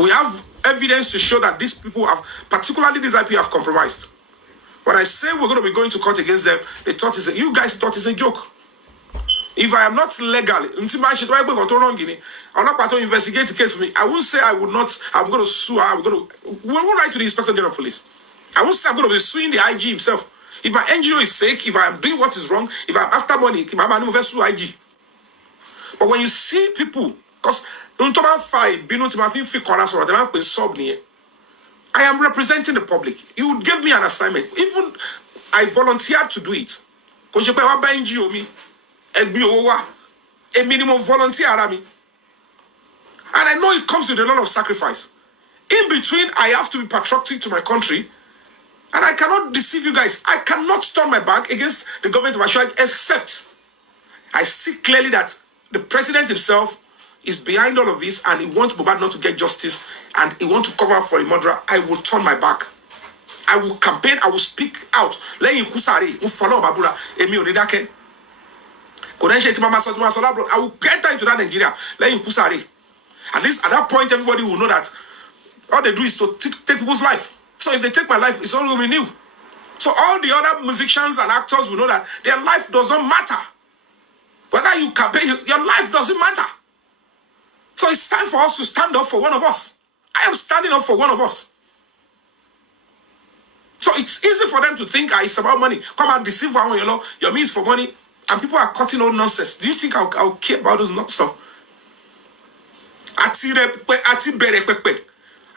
We have evidence to show that these people have, particularly these IP, have compromised. When I say we're going to be going to court against them, they thought you guys thought it's a joke. If I am not legal, I'm not to investigate the case for me. I won't say I would not. I'm going to sue. We'll write to the Inspector General of Police. I won't say I'm going to be suing the IG himself. If my NGO is fake, if I am doing what is wrong, if I'm after money, I'm going to sue IG. But when you see people, because I am representing the public. You would give me an assignment. Even I volunteered to do it. Because you pay Yomi, a minimum volunteer. And I know it comes with a lot of sacrifice. In between, I have to be patriotic to my country. And I cannot deceive you guys. I cannot turn my back against the government of Ashwag, except I see clearly that the president himself is behind all of this and he wants Mohbad not to get justice and he wants to cover for a murderer. I will turn my back. I will campaign. I will speak out. I will get into that Nigeria. At least at that point, everybody will know that all they do is to take people's life. So if they take my life, it's all going to be new. So all the other musicians and actors will know that their life doesn't matter. Whether you campaign, your life doesn't matter. So it's time for us to stand up for one of us. I am standing up for one of us. So it's easy for them to think it's about money. Come and deceive one, your means for money. And people are cutting all nonsense. Do you think I'll care about those stuff? I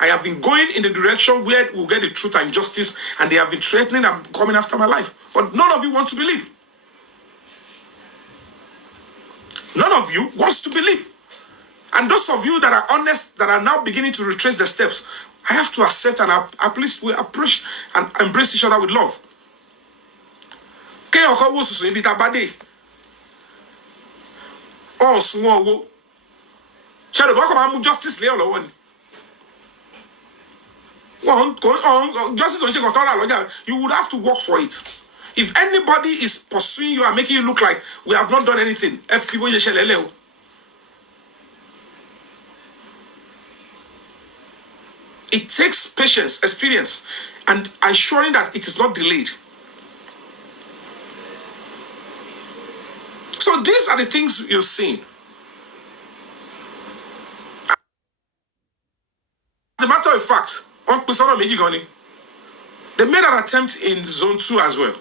have been going in the direction where we'll get the truth and justice, and they have been threatening and coming after my life. But none of you want to believe. None of you wants to believe. And those of you that are honest, that are now beginning to retrace the steps, I have to accept and at least we approach and embrace each other with love. Justice you would have to work for it. If anybody is pursuing you and making you look like we have not done anything, it takes patience, experience, and ensuring that it is not delayed. So these are the things you're seeing. As a matter of fact, they made an attempt in zone 2 as well.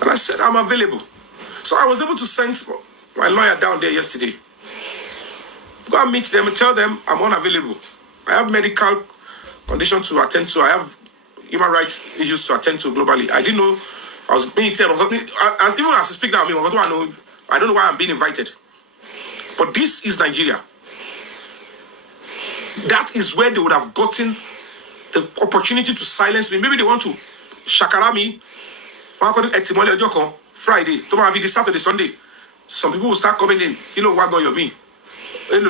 And I said, I'm available. So I was able to send my lawyer down there yesterday. Go and meet them and tell them I'm unavailable. I have medical conditions to attend to. I have human rights issues to attend to globally. I didn't know I was being told. Even as I speak now, I don't know why I'm being invited. But this is Nigeria. That is where they would have gotten the opportunity to silence me. Maybe they want to shakara me. Friday, Saturday, Sunday. Some people will start coming in. You know what got Yomi? And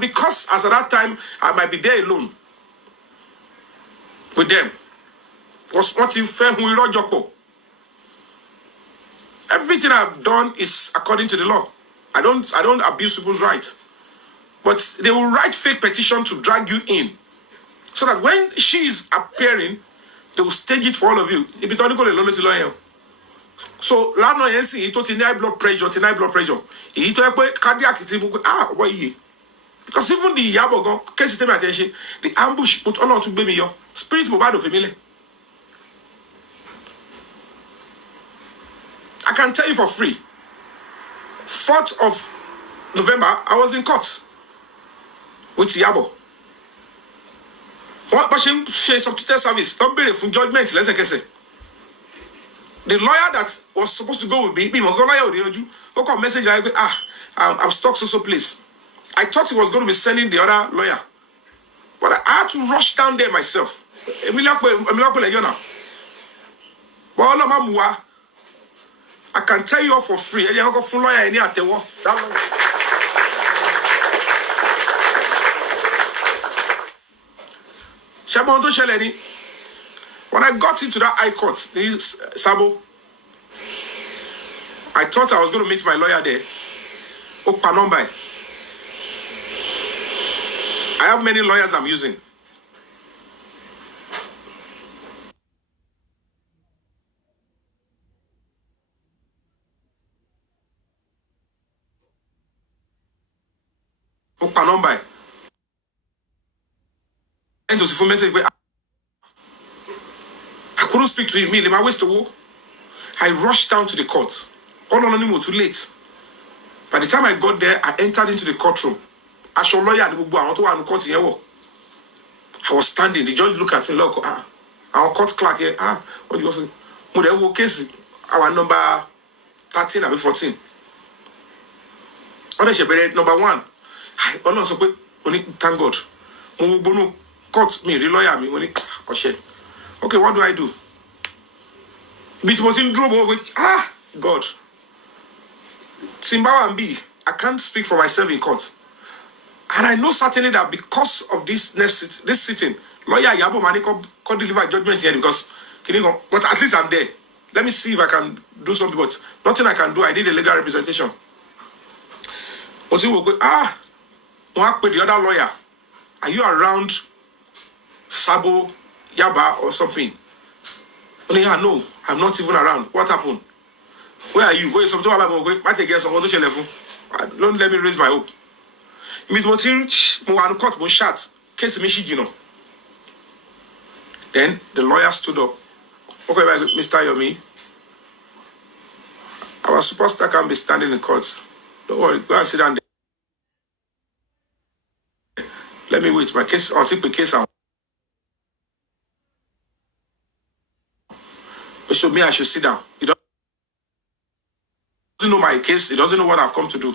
because as at that time I might be there alone with them. Everything I've done is according to the law. I don't abuse people's rights. But they will write fake petition to drag you in. So that when she is appearing, they will stage it for all of you. So, high blood pressure, cardiac, because even the Yabogon, case system attention, the ambush put on to baby your spirit mobile of family. I can tell you for free. 4th of November, I was in court with Yabo. What machine substitute service? Don't be from judgment. Let's say. The lawyer that was supposed to go with me, message I'm stuck so place. I thought he was going to be sending the other lawyer, but I had to rush down there myself. I can tell you all for free. When I got into that high court, Sabo, I thought I was going to meet my lawyer there. Opa number. I have many lawyers I'm using. Opa number. And to see for message, I couldn't speak to him. Me, my waist to go. I rushed down to the court. All on him too late. By the time I got there, I entered into the courtroom. As a lawyer, I want to go and court here. I was standing. The judge looked at me. Look, our court clerk here. What do you say? Model case. Our number 13 or 14. What is your number 1? I also put thank God. Court me, the lawyer me. Okay, what do I do? Bit was in trouble. God. Simbawa and B, I can't speak for myself in court. And I know certainly that because of this sitting, lawyer Yabo Mani could deliver judgment here because, but at least I'm there. Let me see if I can do something, but nothing I can do. I need a legal representation. But he will go, work with the other lawyer. Are you around Sabo, Yaba, or something? No, I'm not even around. What happened? Where are you? Where is something about me? Don't let me raise my hope. Then the lawyer stood up. Okay, Mr. Yomi, our superstar can be standing in court. Don't worry, go and sit down there. Let me wait. My case, I'll take the case out. But so me, I should sit down. He doesn't know my case. He doesn't know what I've come to do.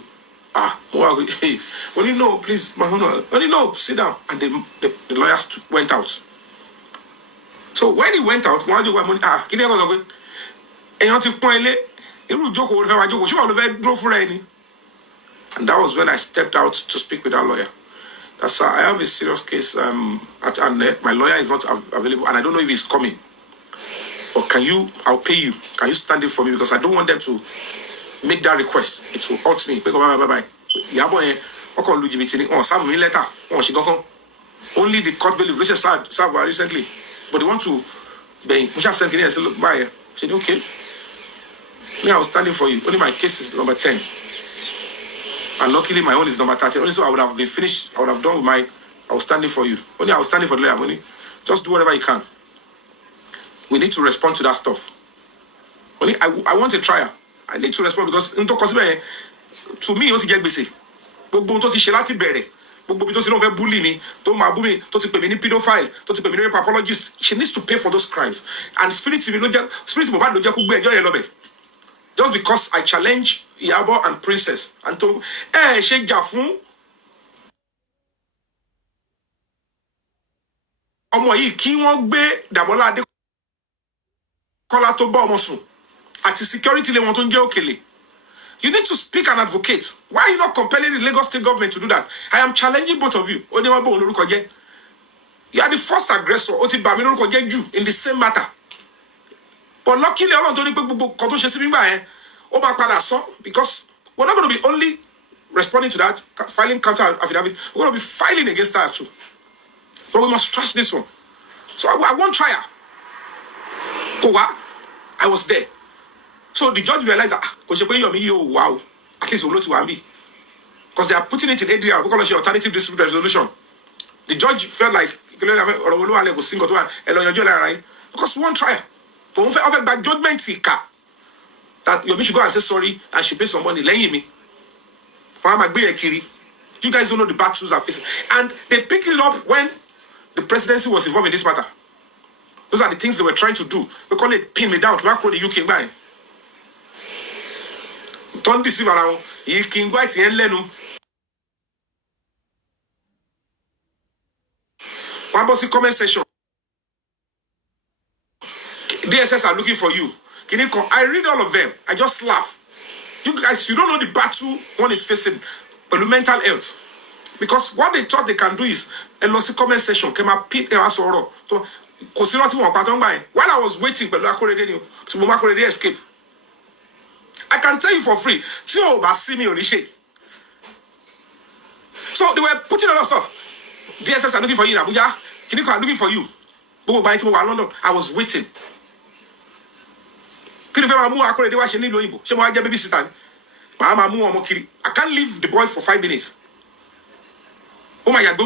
Hey, when you know, please, my honor. When you know, sit down. And the lawyers went out. So when he went out, one money. Can you go? And you to point it. And that was when I stepped out to speak with that lawyer. That's I have a serious case. And my lawyer is not available, and I don't know if he's coming. Or I'll pay you. Can you stand it for me? Because I don't want them to make that request. It will hurt me. Bye. Serve me letter. Only the court bailiff served recently. But they want to look by. I said, okay. Me, I was standing for you. Only my case is number 10. And luckily my own is number 13. Only so I would have been finished. I would have done with I was standing for you. Only I was standing for the lawyer. Only just do whatever you can. We need to respond to that stuff. Only I want a trial. I need to respond because to me, what's get busy? Bully me, pedophile, papologist. She needs to pay for those crimes. And spirit just because I challenge Yabo and Princess and to Sheikh Jafun. Ọmọ yìí kí wọ́n gbé Dàmọ́lá Adékọ́lá tó bá ọmọ sùn àti security lé wọn tó ń jẹ́ Òkèlè. You need to speak and advocate. Why are you not compelling the Lagos State government to do that? I am challenging both of you. You are the first aggressor. In the same matter. But luckily, I'm not doing because we're not going to be only responding to that, filing counter affidavit. We're going to be filing against that too. But we must trash this one. So I won't try her. I was there. So the judge realized that, wow, at least we'll not to me. Because they are putting it in ADR, because of the alternative dispute resolution. The judge felt like, because one trial. But by judgment, that Yomi should go and say sorry and should pay some money. You guys don't know the battles are facing. And they picked it up when the presidency was involved in this matter. Those are the things they were trying to do. We call it pin me down to macro the UK by. Don't deceive around. You can go at the end lenu. One bossy comment section. DSS are looking for you. Can you come? I read all of them. I just laugh. You guys, you don't know the battle one is facing. Mental health. Because what they thought they can do is a lossy comment section came up pick while I was waiting, but I couldn't escape. I can tell you for free. See o see me on the shade. So they were putting a lot of stuff. DSS are looking for you in Abuja. Kiniko are looking for you. But by tomorrow London, I was waiting. I can't leave the boy for 5 minutes. Oh my God,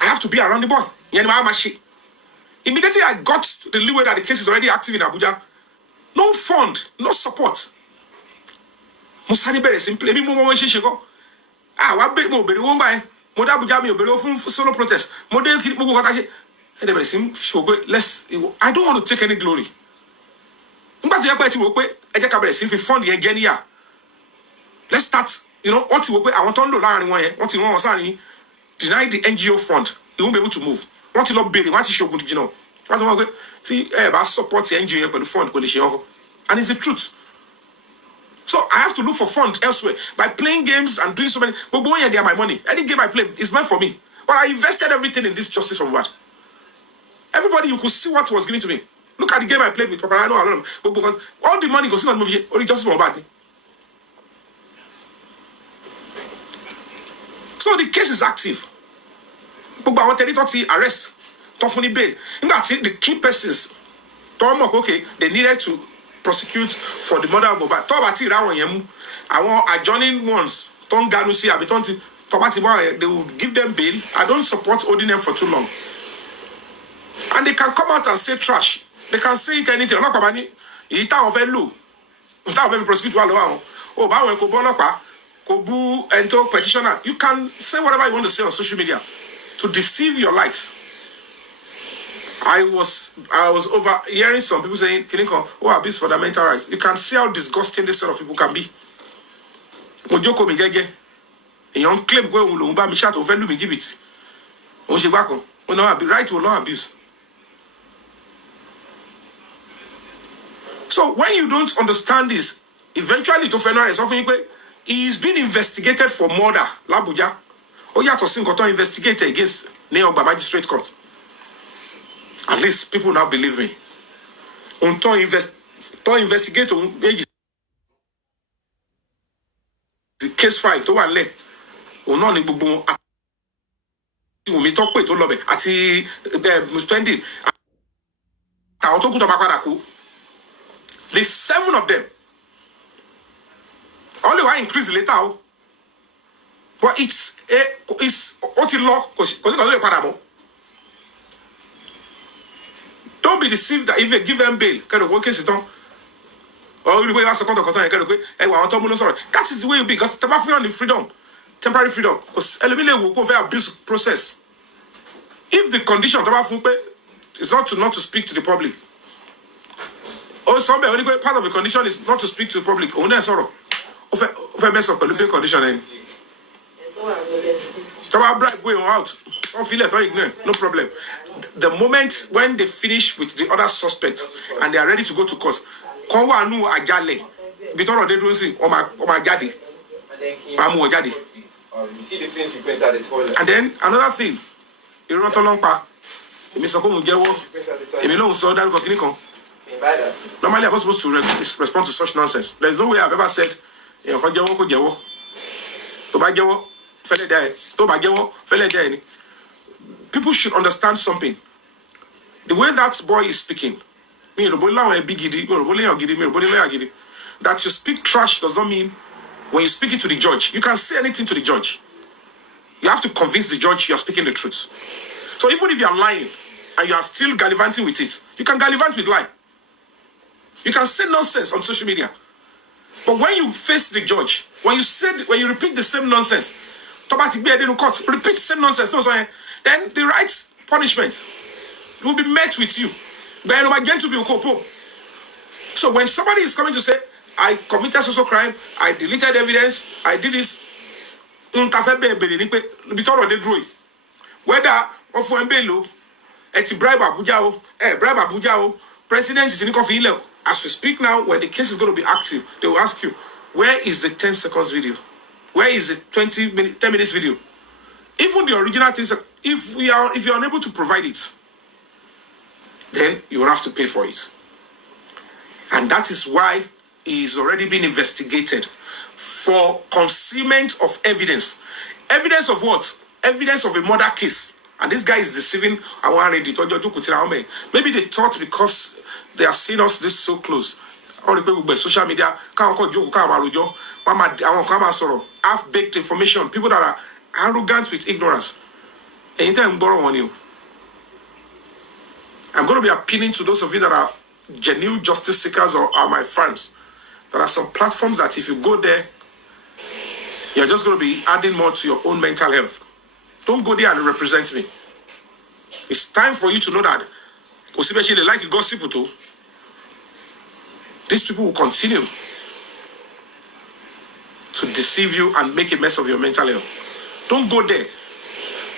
I have to be around the boy. Immediately I got to the leeway that the case is already active in Abuja. No fund, no support. Musani bere simple. Ebi mo shishego. Wa be mo bere wo mba. Mo da Abuja mi o bere fun solo protest. Mo de kiri gbogbo kata se. E de bere sim show let's. I don't want to take any glory. Ngba to ye pe ti wo pe e je ka bere sim fi fund yen je ni ya. Let's start, what you wo pe àwọn ton lo laarin won yen. Wọ́n ti won sarin deny the NGO fund. You won't be able to move. Wọ́n ti lọ bere, wọ́n ti shogun jina. Wọ́n sọ pe ti ba support the NGO yen pẹ̀lú fund kò lè ṣe won. And it's the truth. So I have to look for fund elsewhere by playing games and doing so many. But going they are my money. Any game I play is meant for me. But I invested everything in this justice from what? Everybody, you could see what was given to me. Look at the game I played with Papa. I know. But all the money goes in that movie. Only justice for bad. So the case is active. But I want to arrest. Toughen bail. In fact, the key persons. Okay, they needed to prosecute for the murder of Mohbad. Tobati Rawon Yemu, I want adjoining ones. Don't Ganusi, they will give them bail. I don't support holding them for too long. And they can come out and say trash. They can say it anything. I'm not going to prosecute. Oh, petitioner. You can say whatever you want to say on social media to deceive your likes. I was overhearing some people saying, abuse fundamental rights. You can see how disgusting this set of people can be. Ojoko mi gege. Èyàn claim pé òun lòun bá mi ṣàtò fẹ́ lù mí jìbìtì. Òun ṣe gbákan. Ó náà right will not abuse. So when you don't understand this, eventually to fẹ́ náà rẹ̀ sọ fún yín pé he is being investigated for murder l'Abuja. Ó yàtọ̀ sí nǹkan tó investigate against ní ọgbà magistrate court. At least people now believe me. To investigate the case file to one leg. Not ni gbogbo mi talk pé tó lọ bẹ̀ àti spending. Àwọn tó kù tó bá padà kú. The 7 of them. Only one increase later. But it's what law because don't be deceived that if you give them bail, kind of what case is done. Or the way I second content, kind of way, that is the way you be because temporary freedom, because eliminate will go via abuse process. If the condition is not to speak to the public, or some only part of the condition is not to speak to the public, only a sort of mess up a condition. Bribe going out. Don't feel it or ignore. No problem. The moment when they finish with the other suspects and they are ready to go to court, Konwa nu ajale. Bitoro de dozi o ma jade. Amu jade. You see the things you place at the toilet. And then another thing. You don't long pa. Emi so ko mu jewo. Emi lohun so daruko kini kan. Normally I'm not supposed to respond to such nonsense. There's no way I've ever said e kan jewo ko jewo. To ba jewo fele der. To ba jewo fele der. People should understand something. The way that boy is speaking, that you speak trash does not mean when you speak it to the judge, you can say anything to the judge. You have to convince the judge you are speaking the truth. So even if you are lying and you are still gallivanting with it, you can gallivant with lie. You can say nonsense on social media. But when you face the judge, when you repeat the same nonsense, repeat the same nonsense, then the right punishment will be met with you. So when somebody is coming to say, I committed social crime, I deleted evidence, I did this, whether of Mbelo, bribe Abuja, president is in the as we speak now, when the case is going to be active, they will ask you, where is the 10 seconds video? Where is the 10 minutes video? Even the original things, if you're unable to provide it, then you will have to pay for it. And that is why he is already being investigated for concealment of evidence. Evidence of what? Evidence of a murder case. And this guy is deceiving our lady. Maybe they thought because they are seeing us this so close. All the people with social media, half-baked information, people that are arrogant with ignorance. Anytime borrow on you. I'm going to be appealing to those of you that are genuine justice seekers or are my friends. There are some platforms that if you go there, you're just going to be adding more to your own mental health. Don't go there and represent me. It's time for you to know that, especially like you gossip to, these people will continue to deceive you and make a mess of your mental health. Don't go there.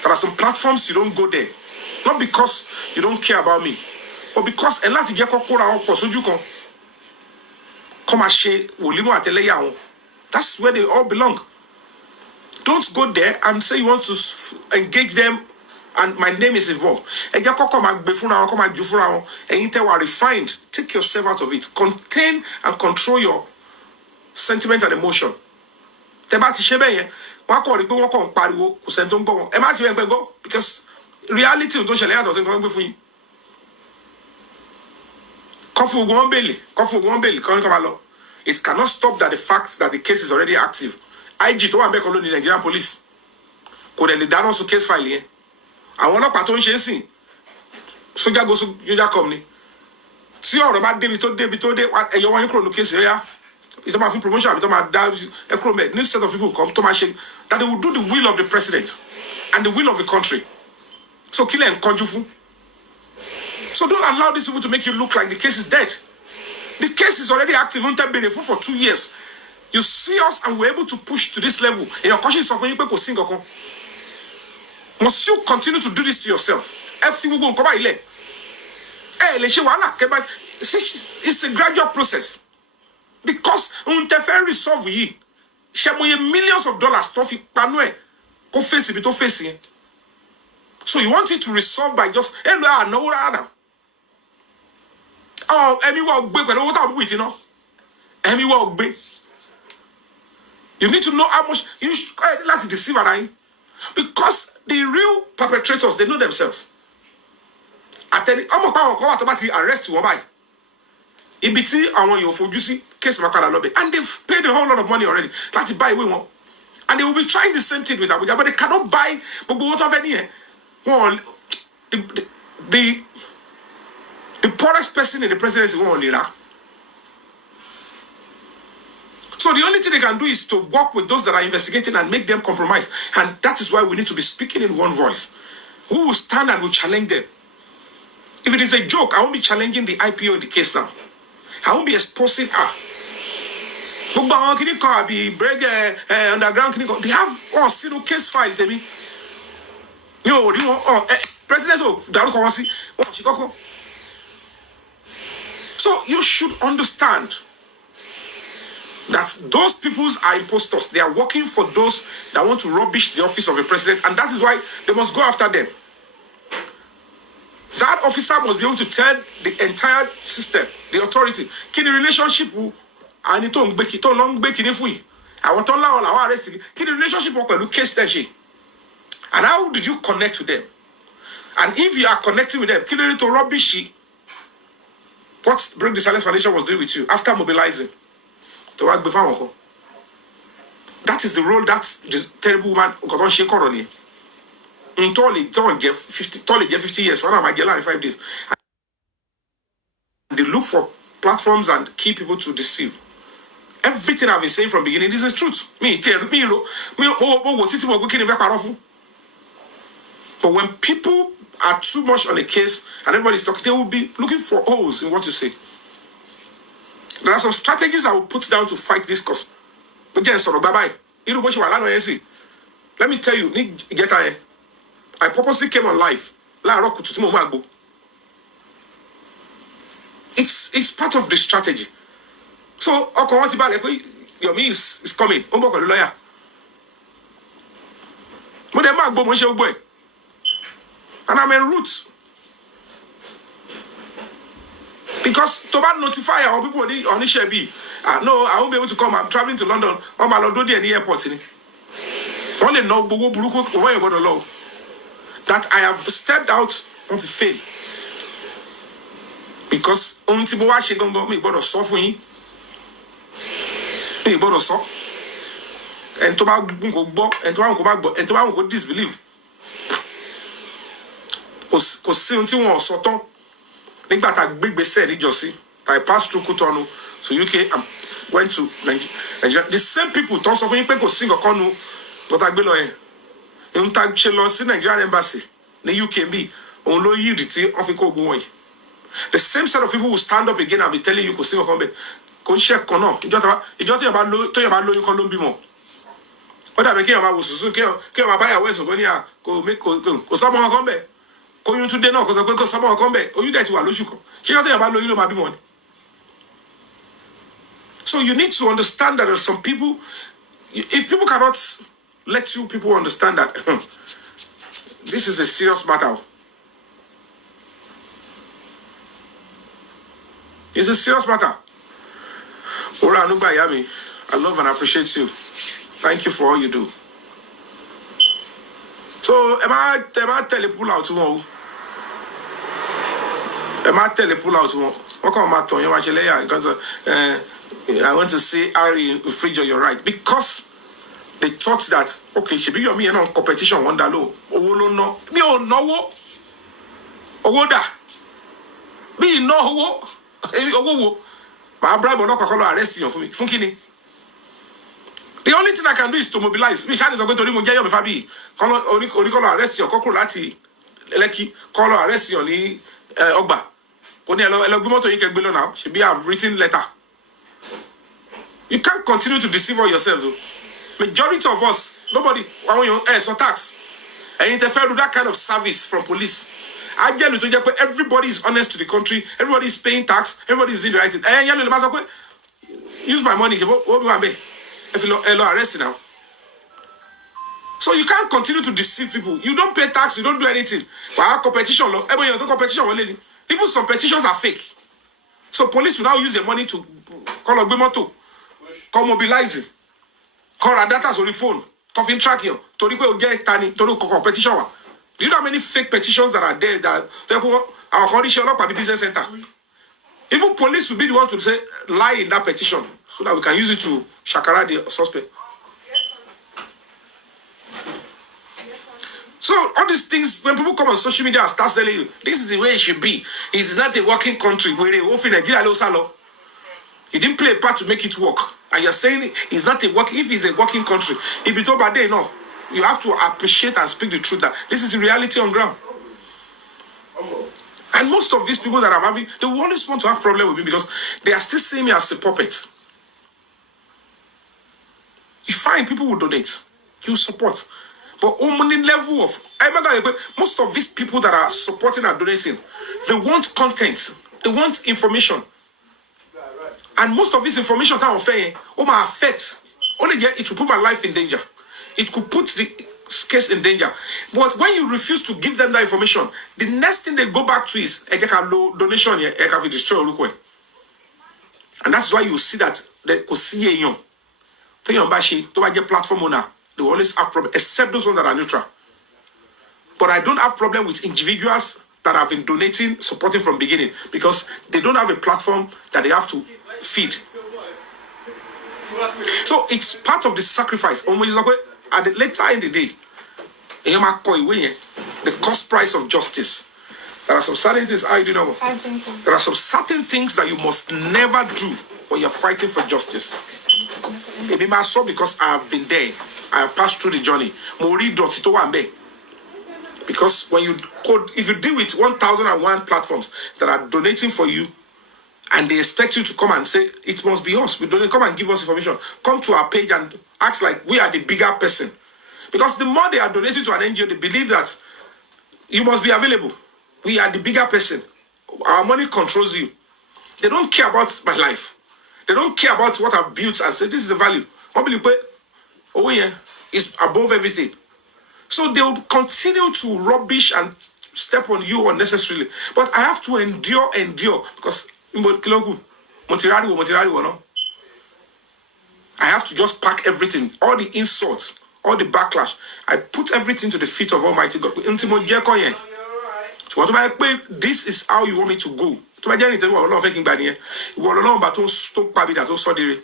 There are some platforms you don't go there. Not because you don't care about me, but because a lot of people that's where they all belong. Don't go there and say you want to engage them and my name is involved. And you are refined. Take yourself out of it. Contain and control your sentiment and emotion. Because reality doesn't come before you. It cannot stop that the fact that the case is already active. IG to back alone in the Nigerian police. Could they down also case file here? I want to pattern chasing. So you go so you come ni. See all about David to what you want to case here. It's about promotion, it's about a new set of people come to my shame that they will do the will of the president and the will of the country. So kill and conjufu. So don't allow these people to make you look like the case is dead. The case is already active. For 2 years. You see us and we're able to push to this level. And your conscience of when people sing. Must you continue to do this to yourself? It's a gradual process. Because untefer resolve ye. Millions of dollars to so you want it to resolve by just oh, anyone you need to know how much you like to deceive an because the real perpetrators they know themselves. At any arrest one by EBT and you for juicy case lobby and they've paid a whole lot of money already. That's buy we want. And they will be trying the same thing with Abuja, but they cannot buy but what of any well, the poorest person in the presidency won't only that. So the only thing they can do is to work with those that are investigating and make them compromise. And that is why we need to be speaking in one voice. Who will stand and will challenge them? If it is a joke, I won't be challenging the IPO in the case now. I won't be exposing her. Underground. They have all single case file. President so you should understand that those people are impostors. They are working for those that want to rubbish the office of a president, and that is why they must go after them. That officer must be able to tell the entire system, the authority, can the relationship I need to make it long baking if we I want to allow our arrest. Can the relationship work with case station? And how did you connect with them? And if you are connecting with them, can you to rubbish what Break the Silence Foundation was doing with you after mobilizing to work before? That is the role that this terrible woman got on shake on it. Totally, don't get 50 years. One of my girl in 5 days. And they look for platforms and key people to deceive. Everything I've been saying from the beginning, this is the truth. But when people are too much on a case and everybody's talking, they will be looking for holes in what you say. There are some strategies I will put down to fight this cause. But just sort of bye-bye. Let me tell you, I purposely came on live. It's part of the strategy. So, Yomi is coming. Lawyer. And I'm en route. Because to notify our people on the Shebi, no, I won't be able to come. I'm traveling to London. I'm allowed to do the airport. Only know that I have stepped out on to fail. Because on to watch it, me but suffer me but so and to go disbelieve. Because see until one soton. Think that I big said it just see. I passed through Cotonou to UK and went to Nigeria. The same people don't suffer in people sing or conu, but I below in time Chelos in Nigerian embassy, the UKB, on low unity of a cold. The same set of people who stand up again and be telling you could sing or come back. Con check or no. You don't about low you can be more. What I make about was soon care buy a west of when you go make someone come back. Going today now because someone come back. Or you there to Alushuko. She don't about you know my money. So you need to understand that there are some people. If people cannot let you people understand that this is a serious matter. It's a serious matter. Ora Anuba Yami, I love and appreciate you. Thank you for all you do. So, am I telling pull out tomorrow? Am I telling pull out tomorrow? What come on, because I want to say, Ari, Frijo, you're right. Because they thought that, okay, she be your me and competition one that low. Oh, no. Me, oh, no. Oh, da. Me, no. Oh, my brother, not arrest you for me. Funkini. The only thing I can do is to mobilize. Me, Shani is going to remove Yomi fabiyi. Call arrest you. Call Lati. Leki. Call arrest you. Ni Ogba. Now. She be have written letter. You can't continue to deceive all yourselves. Majority of us, nobody, so tax. And interfere with that kind of service from police. I tell you to everybody is honest to the country. Everybody is paying tax. Everybody is doing the right thing. And use my money. What do I pay? If you arrest now. So you can't continue to deceive people. You don't pay tax. You don't do anything. But our competition, even some petitions are fake. So police will now use their money to call a Bimonto, call mobilizing, call our data on the phone, coffin track you, to get tani, to competition. Do you know how many fake petitions that are there that our condition up at the business center? Even police will be the one to say lie in that petition so that we can use it to shakara the suspect. So all these things, when people come on social media and start telling you, this is the way it should be. It's not a working country. Where they offer Nigeria, he didn't play a part to make it work. And you're saying it's not a working, if it's a working country, if it's over there, no. You have to appreciate and speak the truth that this is the reality on ground. And most of these people that I'm having, they will always want to have problem with me because they are still seeing me as a puppet. You find people will donate, you support. But only level of, most of these people that are supporting and donating, they want content, they want information. And most of this information that I'm saying, my affect, only get it will put my life in danger. It could put the case in danger. But when you refuse to give them that information, the next thing they go back to is a donation here, a destroy. And that's why you see that they could see a young. To get platform owner, they will always have problems, except those ones that are neutral. But I don't have problem with individuals that have been donating, supporting from beginning, because they don't have a platform that they have to feed. So it's part of the sacrifice. At the later in the day, the cost price of justice. There are some certain things I do know. There are some certain things that you must never do when you're fighting for justice. Maybe my soul, because I have been there. I have passed through the journey. Because when you code, if you deal with 1001 platforms that are donating for you, and they expect you to come and say, it must be us. We don't come and give us information. Come to our page and act like we are the bigger person. Because the more they are donating to an NGO, they believe that you must be available. We are the bigger person. Our money controls you. They don't care about my life. They don't care about what I've built and say, this is the value. Oh yeah, it's above everything. So they will continue to rubbish and step on you unnecessarily. But I have to endure because No. I have to just pack everything, all the insults, all the backlash. I put everything to the feet of Almighty God. So this is how you want me to go. To my journey, you are making bad here. You are not about to stop Pabida to Sodiri.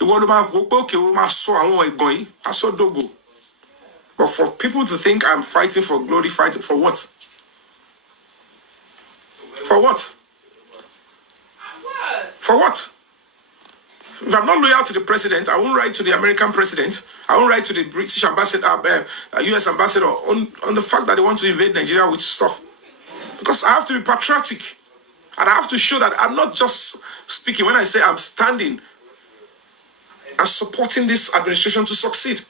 You want about okay, I saw I want going. I saw Dogo. But for people to think I'm fighting for glory, fighting for what? For what? For what? If I'm not loyal to the president, I won't write to the American president. I won't write to the British ambassador, US ambassador on the fact that they want to invade Nigeria with stuff. Because I have to be patriotic. And I have to show that I'm not just speaking when I say I'm standing and supporting this administration to succeed.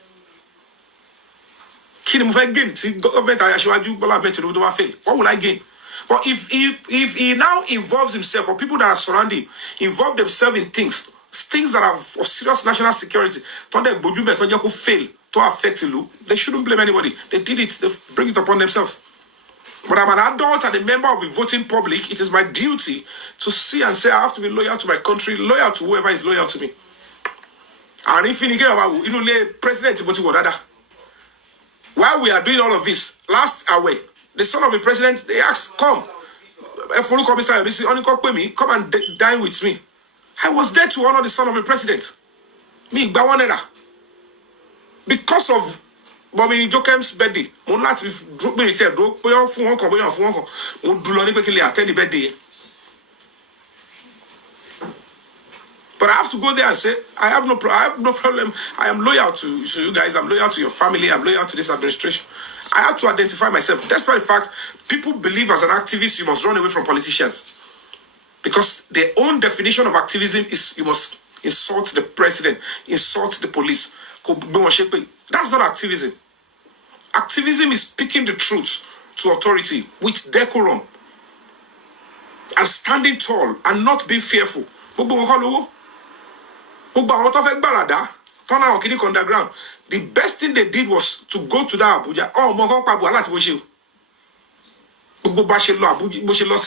What will I gain? But if he now involves himself, or people that are surrounding him, involve themselves in things that are for serious national security, to fail, to affect you, they shouldn't blame anybody. They did it, they bring it upon themselves. But I'm an adult and a member of the voting public. It is my duty to see and say I have to be loyal to my country, loyal to whoever is loyal to me. And if you know, President, while we are doing all of this, last away, the son of the president, they asked, come and dine with me. I was there to honor the son of the president. Me, Bawanera. Because of Bobby Jokem's birthday, mon láti drop me say drop boyan fún wọn kan mo dúró ní pé kí lè attend the birthday. But I have to go there and say I have no problem. I am loyal to you guys. I'm loyal to your family. I'm loyal to this administration. I have to identify myself. Despite the fact people believe as an activist you must run away from politicians. Because their own definition of activism is you must insult the president, insult the police. That's not activism. Activism is speaking the truth to authority with decorum and standing tall and not being fearful. Underground. The best thing they did was to go to that Abuja.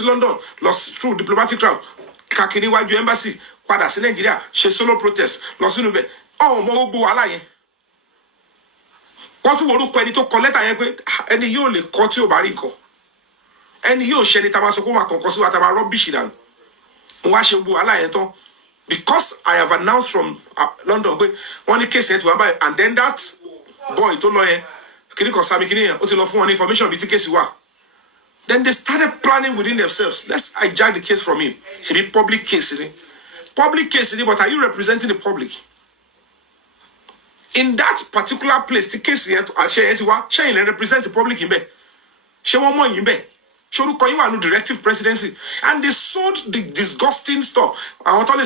London, lost through diplomatic route. Kakini waju embassy, padà sí Nigeria, ṣe solo protest, lọ sínú bẹ̀. Wọ́n tún worúkọ ẹni tó kọ lẹ́tà yẹn pé ẹni yóò lè kọ tí ò bá rí nǹkan. Ẹni yóò ṣe ni tàbá sọ pé wọ́n kọ̀ọ̀kan sí wa tàbá rọ́bìṣì dànù. Mo wá ṣe gbogbo wàhálà yẹn tán. Because I have announced from London pé wọ́n ní case yẹn ti wá báyìí and then that boy tó lọ yẹn kìnnì kan sami kìnnì yẹn ó ti lọ fún wọn ní information bíi tí case wà. Then they started planning within themselves. Let's hijack the case from him. Should be public case, public case, but are you representing the public? In that particular place, the case here, she represent the public in bed. She want more in bed. She will call you a directive presidency. And they sold the disgusting stuff. I want to tell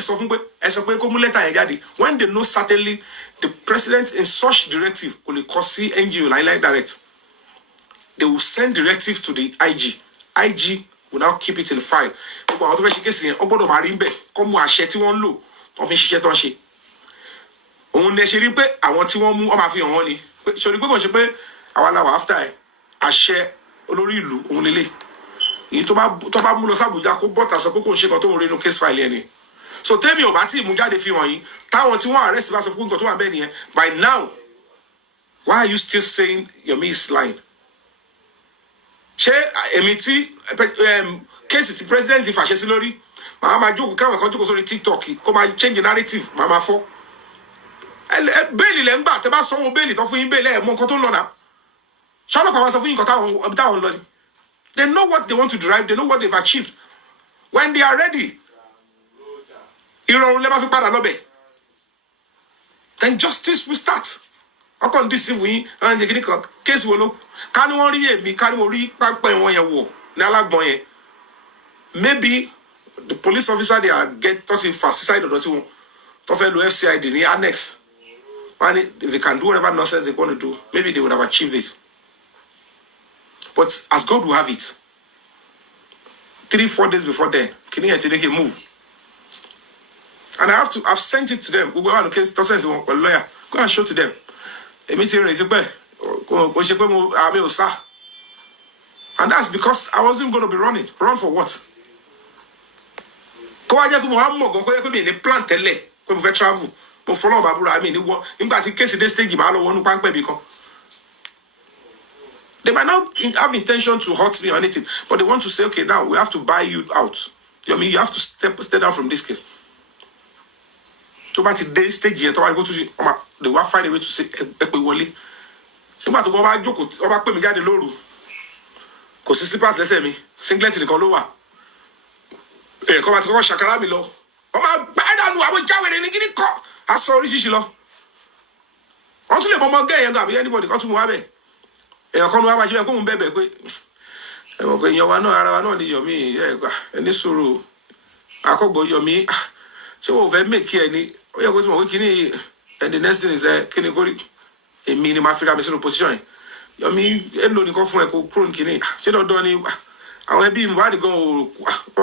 you when they know certainly the president in such directive will cause NGO like direct. They will send directive to the IG. IG will now keep it in the file. Òun ní ṣe rí pé àwọn tí wọ́n mú ọmọ àfihàn wọn ni ṣe rí pé kò ṣe pé àwa la wà after ẹ̀ àṣẹ olórí ìlú òun lélẹ̀ èyí tó bá mú lọ sí Àbújá kó bọ́ta sọ pé kò ń ṣe kan tó ń rí inú case file ẹni so tẹ́mi ò bá tí mú jáde fi hàn yín táwọn tí wọ́n arrest bá sọ fún nǹkan tó wà bẹ́ẹ̀ nìyẹn by now why are you still saying Yomi is lying? Ṣé èmi tí kéèsì tí president fàṣẹ sí lórí màá máa jókòó káwọn kan jókòó sórí TikTok kó máa change the narrative màá máa fọ́ bẹ́ẹ̀lì lẹ́ ń gbà tẹ́ bá sanwó bẹ́ẹ̀lì tó fún yín bẹ́ẹ̀lì ẹ̀ mọ nǹkan tó ń lọ náà ṣọ́nà kan wá sọ fún yín nǹkan táwọn ń lọ ni they know what they want to derive they know what they've achieved when they are ready ìrọ̀rùn lẹ́ máa fi padà lọ́bẹ̀ then justice will start ọkàn deceive yín ọ̀hún ṣe kìíní kan kéèsì wo ló ká ní wọ́n rí èmi ká ní mo rí pápẹ́ wọn yẹn wọ̀ ní alágbọ̀n yẹn maybe the police officer they are get tó ti fà síside ọ̀dọ̀ tí wọn tó fẹ́ lo FCID ní annex. And if they can do whatever nonsense they want to do, maybe they would have achieved it. But as God will have it, 3-4 days before then, can you move? And I've sent it to them. We go on the case, a lawyer. Go and show to them. And that's because I wasn't going to be running. Run for what? kó wá jẹ́ pé mo wá mọ̀ gan kó jẹ́ pé mi ní plan tẹ́lẹ̀ pé mo fẹ́ travel mo fọlọ́ bàbúrà mi ní wọ́ nígbà tí kéèsì dé stage máa lọ wọnú páńpẹ́ bí kan. They might not have intention to hurt me or anything, but they want to say, okay, now we have to buy you out. I mean, you have to stay down from this case. So, but the stage here, go to they will find a way to say, Wally. So, but to go back, Joko, or back, me get the loru. Because the slippers, let's say me, singlet in the Kolowa. Come at Shakara below. Oh, my bad, I will jaw it and get it caught. I saw this issue. Until the moment, anybody got to move. Èèyàn kan ní wàá máa ṣe bẹ́ẹ̀ kó ń bẹ̀bẹ̀ pé ẹ̀wọ̀n pé èèyàn wa náà ara wa náà ni Yomi ẹni sọ̀rọ̀ àkọ́gbọ̀ Yomi ṣé wọ́n fẹ́ mèkì ẹ̀ ni ó yẹ kó tí mo wí kíní and the next thing is kíní kórì èmi ni máa fi ra mi sínú position yẹn Yomi èlò nìkan fún ẹ kó kúrò ní kíní ṣé dandan ni àwọn ẹbí Mohbad gan ò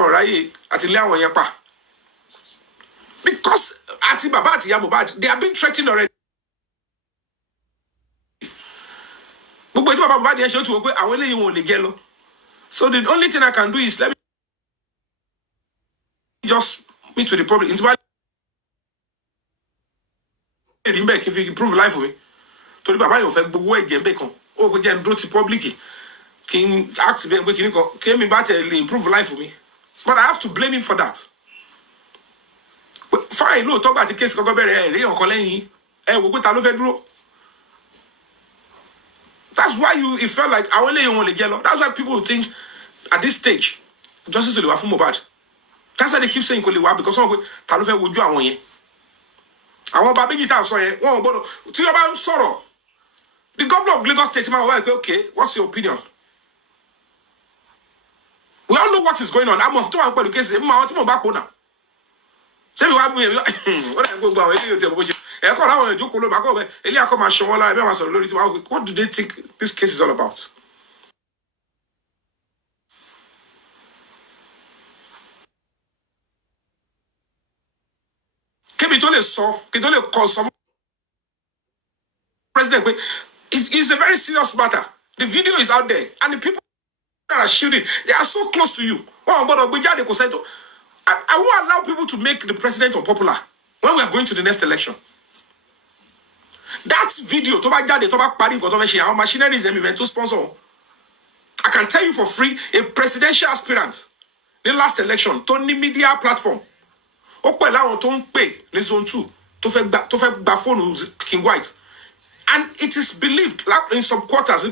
ráyè àti lé àwọn yẹn pa because àti bàbá àti ìyá Mohbad they have been threatened already. Gbogbo tí bàbá Mohbad yẹn ṣe ó ti wò pé àwọn eléyìí wọn ò lè jẹ lọ. So the only thing I can do is let me just meet with the public. Ntí bá lè rí mbẹ́ kí n fi improve life for me. Torí bàbá yóò fẹ́ gbogbo ẹ̀jẹ̀ mbẹ́ kan. Ó kò jẹ́ n dúró ti public kí n act bẹ́ẹ̀ pé kí ni kan kí èmi bá tẹ̀ lè improve life for me. But I have to blame him for that. Fine lóòótọ́ gbà tí kéèsì kọ́kọ́ bẹ̀rẹ̀ rí ọ̀kan lẹ́yìn wò pé ta ló fẹ́ dúró. That's why it felt like I only want to get. That's why people think at this stage, justice will be for Mohbad. That's why they keep saying Koliwa because someone ta ló fẹ́ wojú àwọn yẹn. Àwọn bàbá méjì tá sọ yẹn, wọ́n gbọ́dọ̀ tí ó bá sọ̀rọ̀. The governor of Lagos State máa wá pé okay, what's your opinion? We all know what is going on. Àmọ́ tó wà pẹ̀lú case mo àwọn tí mo bá pò náà. Ṣé mi wá mú yẹn ó dà gbogbo àwọn eléyìí tí mo bó ṣe. What do they think this case is all about? President, it's a very serious matter. The video is out there, and the people that are shooting, they are so close to you. I won't allow people to make the president unpopular when we are going to the next election. That video, our machinery is a sponsor. I can tell you for free, a presidential aspirant, the last election, Tony Media platform. Zone 2 to phone King White. And it is believed, like in some quarters,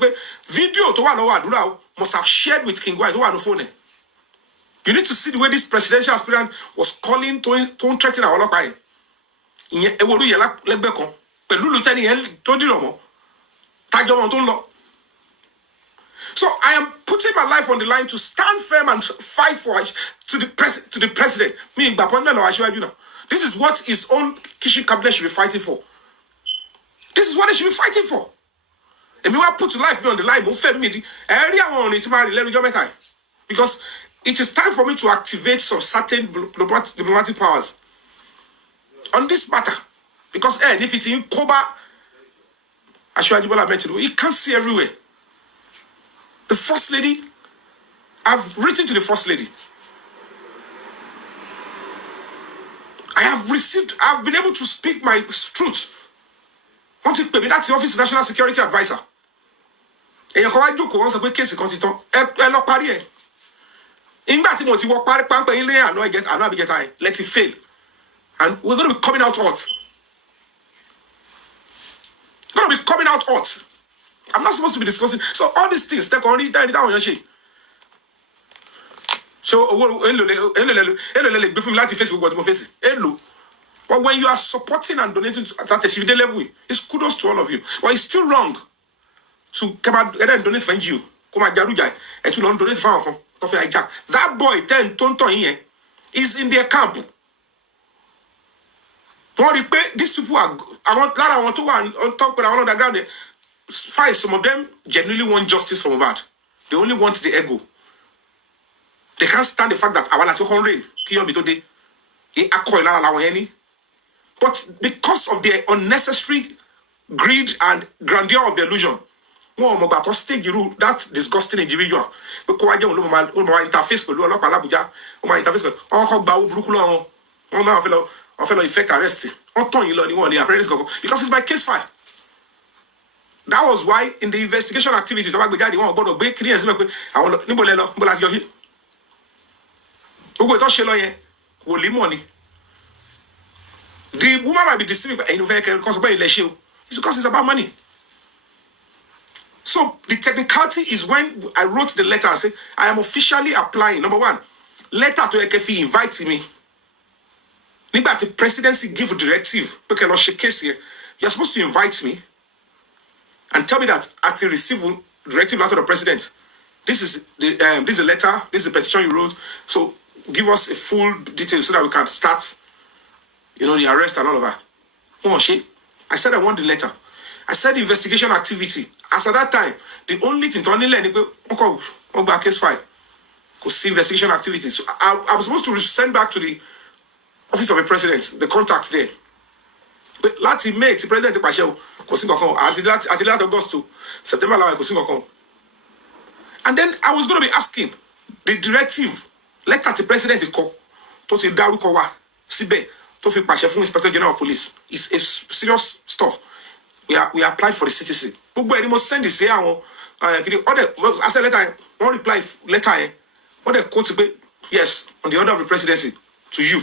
video to must have shared with King White on the phone. You need to see the way this presidential aspirant was calling to threaten our local. So I am putting my life on the line to stand firm and fight for to the president. This is what his own kitchen cabinet should be fighting for. This is what they should be fighting for. And we want to put life on the line. Because it is time for me to activate some certain diplomatic powers on this matter. Because if it's in Koba, you can't see everywhere. The First Lady, I've written to the First Lady. I've been able to speak my truth. That's the Office of National Security Advisor. And you can do once a week case continue. Let it fail. And we're going to be coming out hot. Going to be coming out hot. I'm not supposed to be discussing. So all these things, take only down your shit. So Facebook. But when you are supporting and donating at that civil level, it's kudos to all of you. But it's still wrong to come out and donate for NGO. Come out Jaruja and to don't donate for that boy 10 tonton here is in their camp. These people I want to on top of on the ground. Fine, some of them genuinely want justice from Mohbad. They only want the ego. They can't stand the fact that our last rain, but because of their unnecessary greed and grandeur of the illusion, wọn ò mọ̀ gbà tó stage irú that disgusting individual pé kó wá jẹ́ òun ló máa interface pẹ̀lú ọlọ́pàá l'Abuja ó máa interface pẹ̀lú ọkọ̀ gba owó burúkú lọ́wọ́ wọn náà wọ́n fẹ́ lọ effect arrest wọ́n tàn yín lọ ní wọn ní affairs kankan because it's my case file. That was why in the investigation activities tó bá gbé jáde wọn ò gbọ́dọ̀ gbé kiri ẹ̀ síbẹ̀ pé àwọn níbo lẹ lọ níbo láti yọ sí. Gbogbo ìtọ́ ṣe lọ yẹn wòlíì mọ̀ ni. The woman might be deceiving ẹ̀yin fẹ́ kẹ́ kọ́ sọ pé ilẹ̀ ṣe o. It's because it's about money. So the technicality is when I wrote the letter and said, I am officially applying. Number one, letter to Ekefi invite me. Nígbà tí presidency give a directive, okay, not shake case here. You're supposed to invite me and tell me that at the receive directive letter of the president. This is the letter, this is the petition you wrote. So give us a full detail so that we can start, the arrest and all of that. Oh, shit. I said I want the letter. I said the investigation activity. As at that time, the only thing to only learn is case file. Because see investigation activity. So I was supposed to send back to the office of the president, the contacts there. But last May, the president at the August to September, and then I was going to be asking the directive, letter to the president to say Daru Kowa, Sibe, to fi pàṣẹ fún Inspector General of Police. It's serious stuff. We applied for the citizen. Gbogbo ẹni mo send this àwọn I said letter one reply letter what they quote to yes on the order of the presidency to you.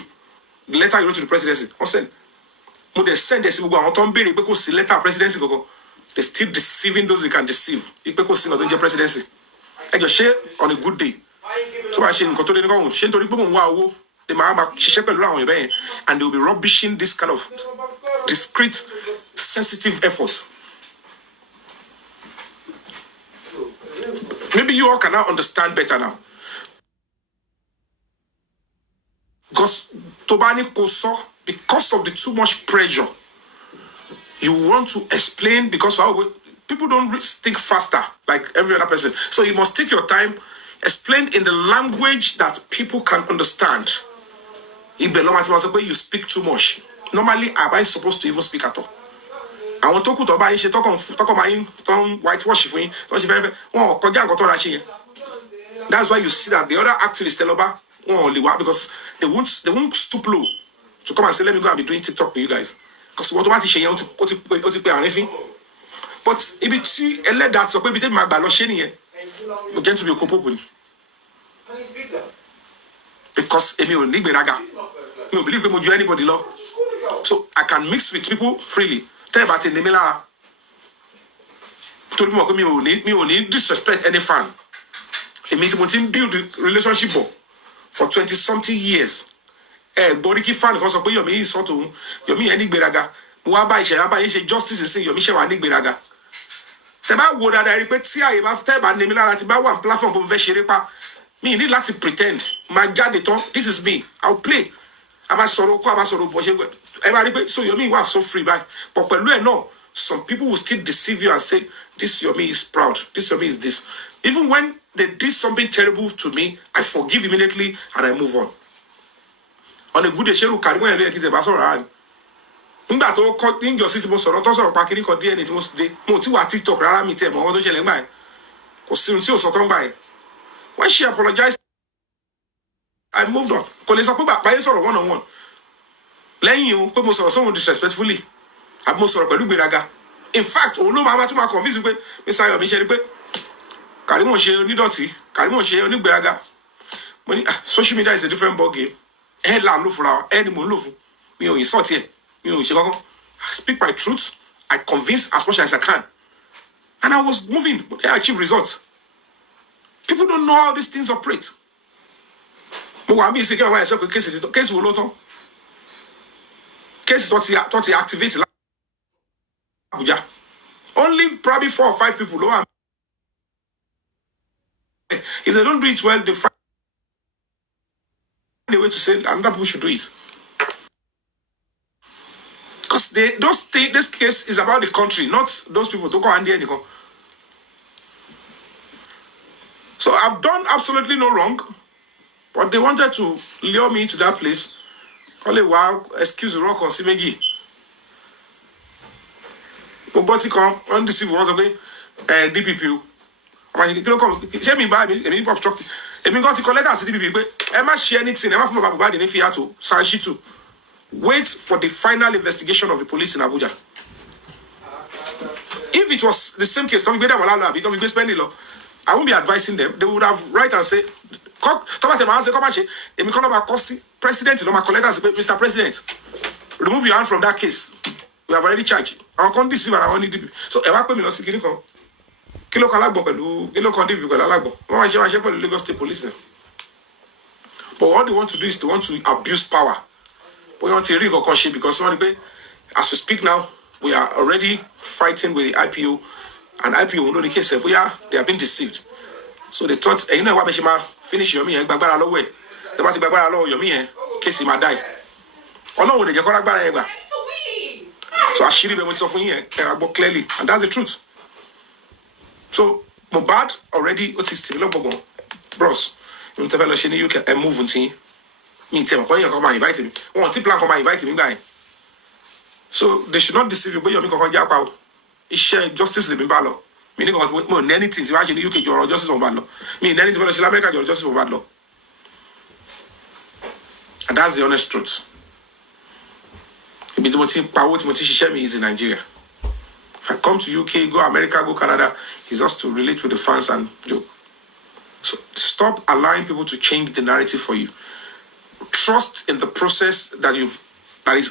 The letter you wrote to the presidency. Wọ́n send. Mo dey send this gbogbo àwọn tó ń béèrè pé kò sí letter presidency koko. They still deceiving those they can deceive. Ipe kò sí not the presidency. Ẹ jọ ṣe on a good day. So I ṣe nǹkan tó lé ní kọ́hún. Ṣé nítorí pé mo ń wá owó? They might ṣiṣẹ́ pẹ̀lú àwọn ìbẹ́yẹn and they will be rubbishing this kind of discreet, sensitive effort. Maybe you all can now understand better now. Because Tobani Koso, because of the too much pressure, you want to explain because people don't think faster like every other person. So you must take your time, explain in the language that people can understand. If the law you speak too much, normally am I supposed to even speak at all? I want to talk about whitewash for you. That's why you see that the other activists tell about only what because they won't stoop low to come and say, let me go and be doing TikTok for you guys. Because what about to pay anything? But if it's a let that so maybe take my balosheni here, we're going to be a couple. Because Emi will need beraga. You believe we do anybody law. So I can mix with people freely. Tell about in the mila. Told me me only disrespect any fan. A meeting build relationship for 20-something years. Boriki fan because of Yomi sort of Yomi any beraga. Mwaba ishe justice is saying Yomi shewa any beraga. Teba would I repeat see I have tell about Nemila Latiba one platform from Veshirepa. Me need to pretend. My jade this is me. I'll play. So Yomi was so free by. But no, some people will still deceive you and say, this Yomi is proud. This Yomi is this. Even when they did something terrible to me, I forgive immediately and I move on. On a good day, Sheru Karimon and Kids Basoran. Nígbà tó kọ́ injustice mo sọ̀rọ̀ tó sọ̀rọ̀ pa kiri kan DNA tí mo dé mo ti wà TikTok rárá mi tẹ̀ mọ́ ọdún ṣẹlẹ̀ ńgbà yẹn kò sí ohun tí ò sọ tó ń gbà yẹn. When she apologized, I moved on. Kò lè sọ pé bàbá yẹn sọ̀rọ̀ one on one. Lẹ́yìn o pé mo sọ̀rọ̀ sóhun disrespectfully àbí mo sọ̀rọ̀ pẹ̀lú gbéraga. In fact, òun ló máa tún máa convince pé Mr. Yomi ṣe ni pé Karimon ṣe onídọ̀tí Karimon ṣe onígbéraga. Mo ní social media is a different ball game. Ẹ là ń lò fúnra wa ẹ ni mò ń lò fún mi ò insult yẹn. I speak my truth. I convince as much as I can. And I was moving, but I achieved results. People don't know how these things operate. But what I mean is, case will not case what he activates Abuja. Only probably 4 or 5 people. If they don't do it well, they find a way to say another people should do it. Because this case is about the country, not those people. Don't go and anything. So I've done absolutely no wrong, but they wanted to lure me to that place. Only wow, excuse rock or simegi. But come undeceive once again. and DPP. I mean, you come, share me by me, and obstructive. And we got to collect us DPP, but am I share anything? Am I from about bad in Fiato, Sanchitu? Wait for the final investigation of the police in Abuja. If it was the same case, because we go spend the law, I won't be advising them. They would have right and say, President, Mr. President, remove your hand from that case. We have already charged. I can't deceive and I want to. So, if I put me on the kilo kalagbo pẹ̀lú kilo kondi pẹ̀lú alagbo. Wọ́n máa ṣe pẹ̀lú Lagos State Police. But what they want to do is they want to abuse power. But we want to really conscious because as we speak now, we are already fighting with the IPO, and IPO know the case. They have been deceived. So they thought, you know what, Beshima, finish Yomi, Bagbara low way. The Basi Bagbara low Yomi, case he might die. Oh no, they get Bagbara. So I should be able to here, clearly, and that's the truth. So Mobad already what is still bros. You tell us in the UK and move and see. Me tell me, come and invite me. Oh, plan come and invite me, guy. So they should not deceive you, but you make a japa. It's share justice in Balo. Meaning what more anything to actually UK your justice on bad law. Mean anything to America your justice on bad law. And that's the honest truth. If the power to share me is in Nigeria. If I come to UK, go America, go Canada, it's just to relate with the fans and joke. So stop allowing people to change the narrative for you. Trust in the process that is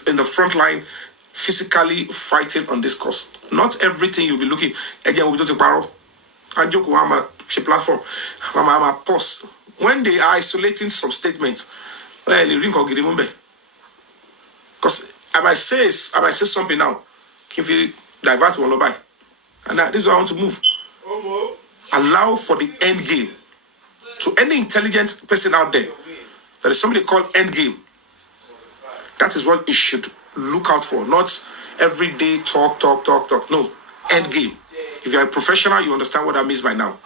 in the front line, physically fighting on this cause. Not everything you'll be looking again. We do to borrow. I joke with my platform. My post when they are isolating some statements. Well, you ring because I might say something now. If you divert one by, and this is why I want to move. Allow for the end game. To any intelligent person out there, there is somebody called end game. That is what you should look out for. Not every day talk. No, end game. If you are a professional, you understand what that means by now.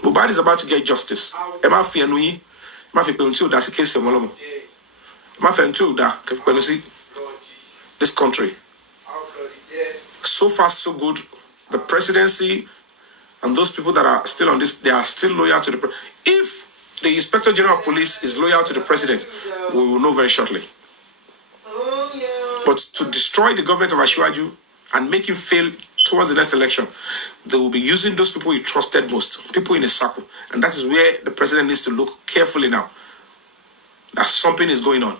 Mubad is about to get justice. Emma Fianui, Emma Fianui, that's the case of Molomo. Emma Fianui, that this country. So far, so good. The presidency and those people that are still on this, they are still loyal to the president. If the Inspector General of Police is loyal to the president, we will know very shortly. But to destroy the government of Ashwaju and make him fail towards the next election, they will be using those people he trusted most, people in a circle. And that is where the president needs to look carefully now. That something is going on.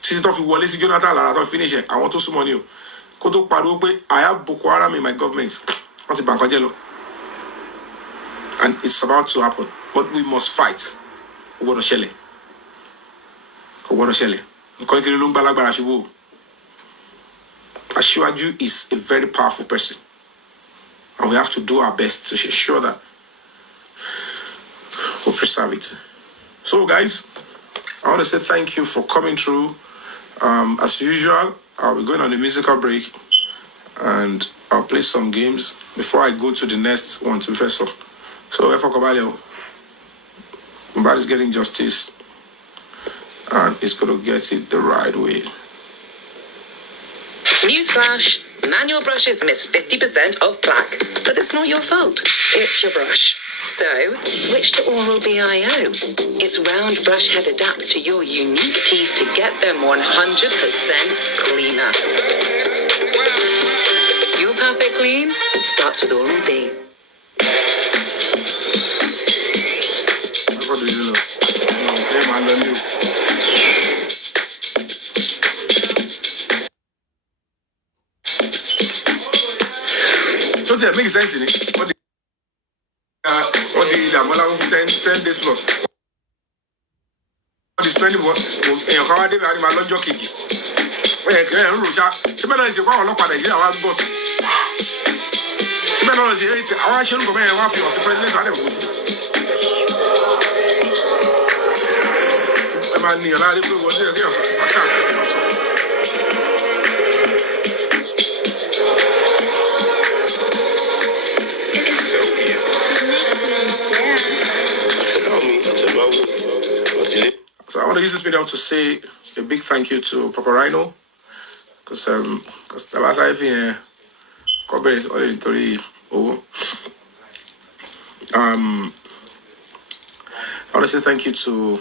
Jonathan, finish it. I want to summon you. I have Boko Haram in my government. And it's about to happen. But we must fight. Ashwaju is a very powerful person. And we have to do our best to ensure that we preserve it. So guys, I want to say thank you for coming through. As usual, I'll be going on a musical break and I'll play some games before I go to the next one to Professor. So Efo Kobalio, Mbad is getting justice and he's going to get it the right way. Newsflash, manual brushes miss 50% of plaque, but it's not your fault. It's your brush. So, switch to Oral BIO. Its round brush head adapts to your unique teeth to get them 100% cleaner. Your perfect clean starts with Oral B. What do you know? Hey, man, I knew. So, it makes sense in it. What the 10 days plus. What the spending what? In how they are my lunch jockey. Well, Russia. Simon is a one of Nigeria. I was bought. Simon is a I shouldn't go and laugh your president. I never would. A man near Lady was there. So I want to use this video to say a big thank you to Papa Rhino because the last time I want to say thank you to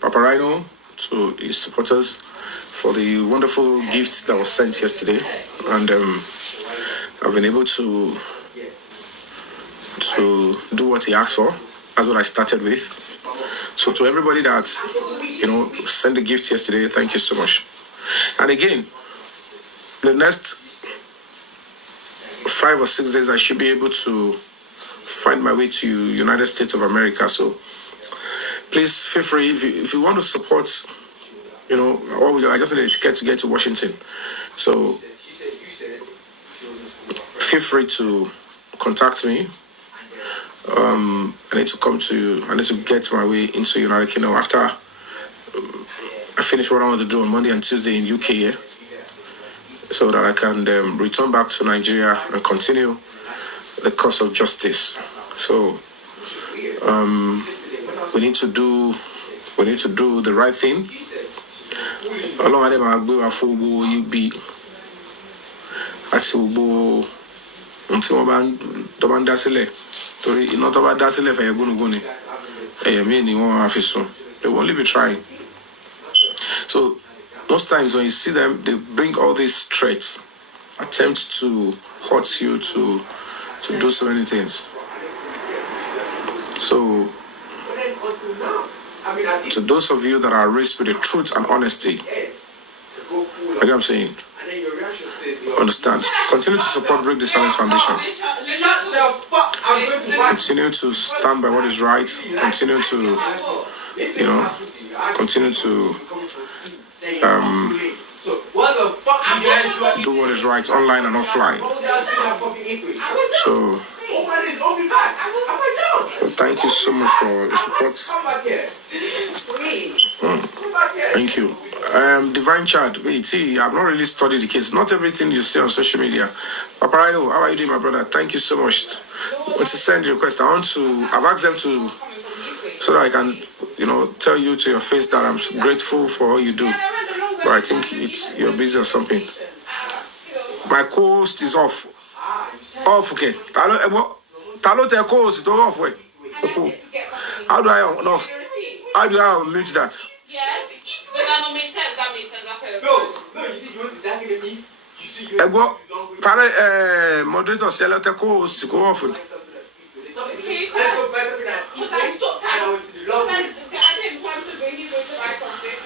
Papa Rhino, to his supporters, for the wonderful gift that was sent yesterday, and I've been able to do what he asked for. That's what I started with. So to everybody that sent the gift yesterday, thank you so much. And again, the next 5 or 6 days, I should be able to find my way to United States of America. So please feel free if you want to support. I just need a ticket to get to Washington. So feel free to contact me. I need to get my way into United Kingdom after I finish what I want to do on Monday and Tuesday in UK, yeah? So that I can return back to Nigeria and continue the cause of justice. So we need to do the right thing. Along with them, I go a full you be actually go until one dasile. Tori not about dasile for you going to go. Me they will only be trying. So most times when you see them, they bring all these threats, attempt to hurt you, to do so many things. So to those of you that are raised with the truth and honesty, like I'm saying, understand. Continue to support Break the Silence Foundation. Continue to stand by what is right. Continue to, do what is right online and offline. So thank you so much for the support. Thank you. Divine Chad, wait, see, I've not really studied the case. Not everything you see on social media. Papa Rhino, how are you doing, my brother? Thank you so much. Want to send the request. I've asked them to, so that I can, tell you to your face that I'm grateful for all you do. But I think you're busy or something. My co-host is off. Off, okay. Talo te co-host is off, wait. How do I off? How do I mute that? Yes. Does that not make sense? That makes sense. Okay. No, you see, you want to dangle the piece. Moderator, say let the co-host go off. Okay, because I stopped time. I didn't want to bring you to write something.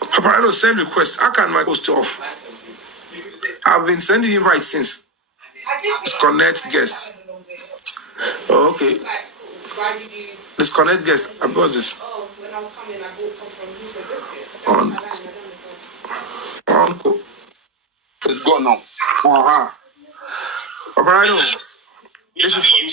Papa, I don't send requests. How can my host off? I've been sending invites since. Disconnect guests. Oh, okay. Why did you? Disconnect guests. I bought this. Oh, when I was coming, I bought some from you for biscuit. On. It's gone now. Papa, I know. This is for you.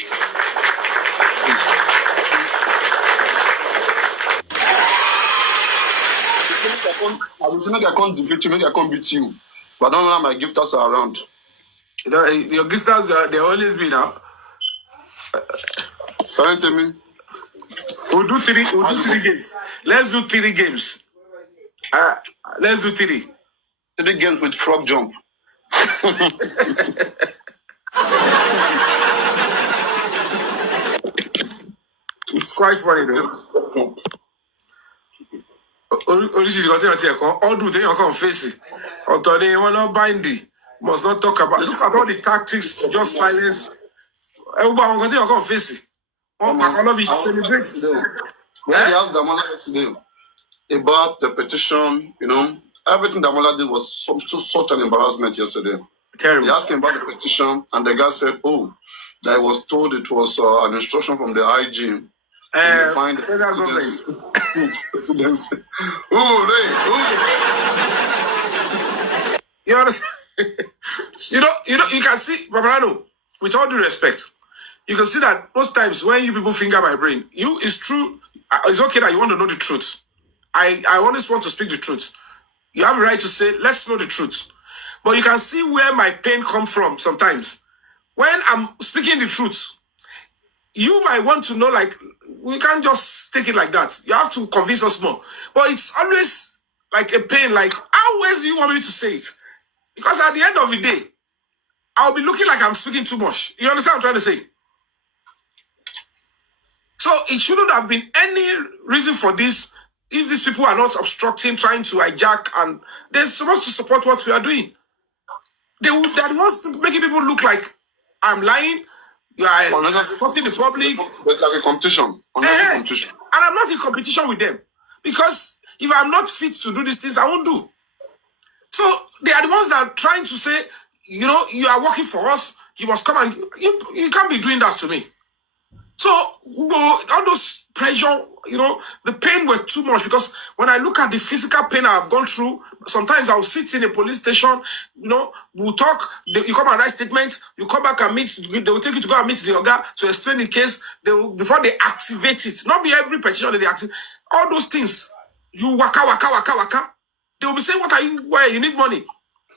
I will say, make I can't defeat you, make I can't beat you. But I don't know how my gifters are around. Your gifters, they always be now. Don't tell me. We'll do three games. Let's do 3 games. Let's do 3. 3 games with frog jump. It's quite funny though. Oríṣiríṣi kan téèyàn tiẹ̀ kan ọdún téèyàn kan fèsì ọ̀tọ̀ ni wọ́n lọ báńdì must not talk about. Look at all the tactics to just silence. Gbogbo àwọn kan téèyàn kan fèsì wọ́n pàkọ́ lọ́ fi celebrate. When they asked Damola yesterday about the petition, everything Damola did was such an embarrassment yesterday. Terrible. They asked him about the petition, and the guy said, that he was told it was an instruction from the IG. So find the presidency. You understand? You can see, Paparano, with all due respect, you can see that most times when you people finger my brain, it's true. It's okay that you want to know the truth. I always want to speak the truth. You have a right to say, let's know the truth. But you can see where my pain comes from sometimes. When I'm speaking the truth, you might want to know, like, we can't just take it like that. You have to convince us more. But it's always like a pain. Like, how else do you want me to say it? Because at the end of the day, I'll be looking like I'm speaking too much. You understand what I'm trying to say? So it shouldn't have been any reason for this if these people are not obstructing, trying to hijack, and they're supposed to support what we are doing. They're the ones making people look like I'm lying. You are supporting the public. But like a competition. Competition. And I'm not in competition with them. Because if I'm not fit to do these things, I won't do. So they are the ones that are trying to say, you know, you are working for us. You must come and you can't be doing that to me. So all those pressure, you know, the pain were too much because when I look at the physical pain I've gone through, sometimes I'll sit in a police station, you know, we'll talk, you come and write statements, you come back and meet, they will take you to go and meet the Oga to explain the case, before they activate it. Not be every petition that they activate. All those things, you waka. They will be saying, why you need money?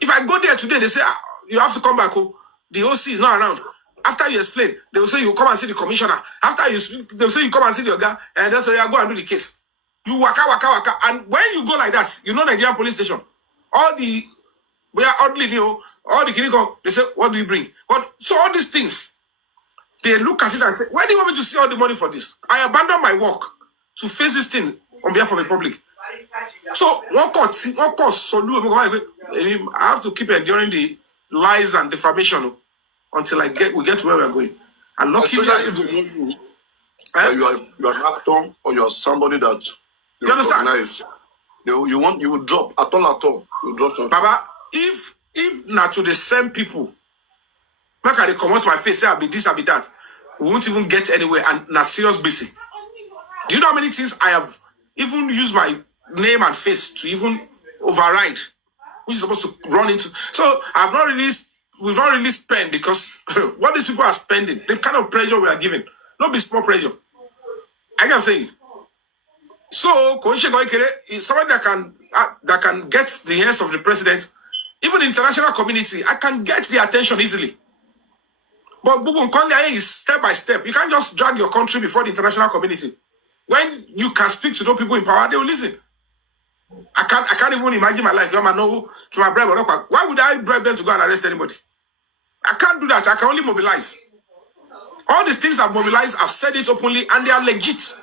If I go there today, they say, you have to come back home. The OC is not around. After you explain, they will say you come and see the commissioner. After you speak, they will say you come and see the guy, and that's why you go and do the case. You waka. And when you go like that, you know Nigerian police station. All the clinical, they say, what do you bring? So all these things, they look at it and say, where do you want me to see all the money for this? I abandon my work to face this thing on behalf of the public. So I have to keep enduring the lies and defamation until we get to where we are going. And lucky especially if they know you, that you are an actor or you are somebody that you understand? Recognize. You will drop at all. You drop something. Baba, if not to the same people, make I come out my face, say I'll be this, I'll be that, we won't even get anywhere and na serious busy. Do you know how many things I have even used my name and face to even override, which is supposed to run into? So we've not really spent because what these people are spending, the kind of pressure we are giving, not be small pressure. I can say. So Koishe Goikere is somebody that can get the ears of the president, even the international community. I can get the attention easily. But Bubu Nkonde is step by step. You can't just drag your country before the international community. When you can speak to those people in power, they will listen. I can't even imagine my life. Why would I bribe them to go and arrest anybody? I can't do that. I can only mobilize. All the things I've mobilized, I've said it openly, and they are legit.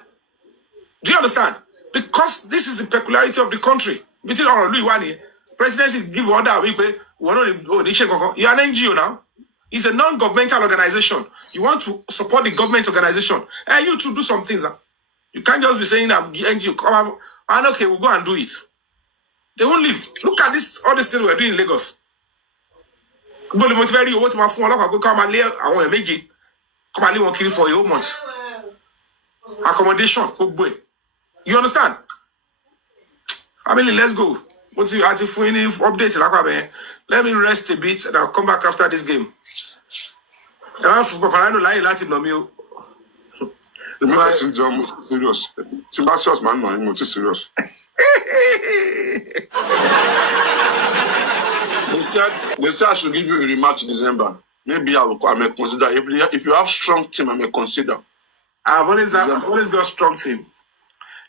Do you understand? Because this is the peculiarity of the country. Between all of you, presidency give order. You are an NGO now. It's a non-governmental organization. You want to support the government organization. And you to do some things. You can't just be saying, I'm NGO. Come on, okay, we'll go and do it. They won't leave. Look at this, all this thing we're doing in Lagos. Come and live on kill for a whole month. Accommodation, you understand? Family, let's go. What's your update? Let me rest a bit and I'll come back after this game. The message is serious. Sebastian's man, I'm serious. They said I should give you a rematch in December. Maybe I may consider. If you have strong team, I may consider. I've always got strong team.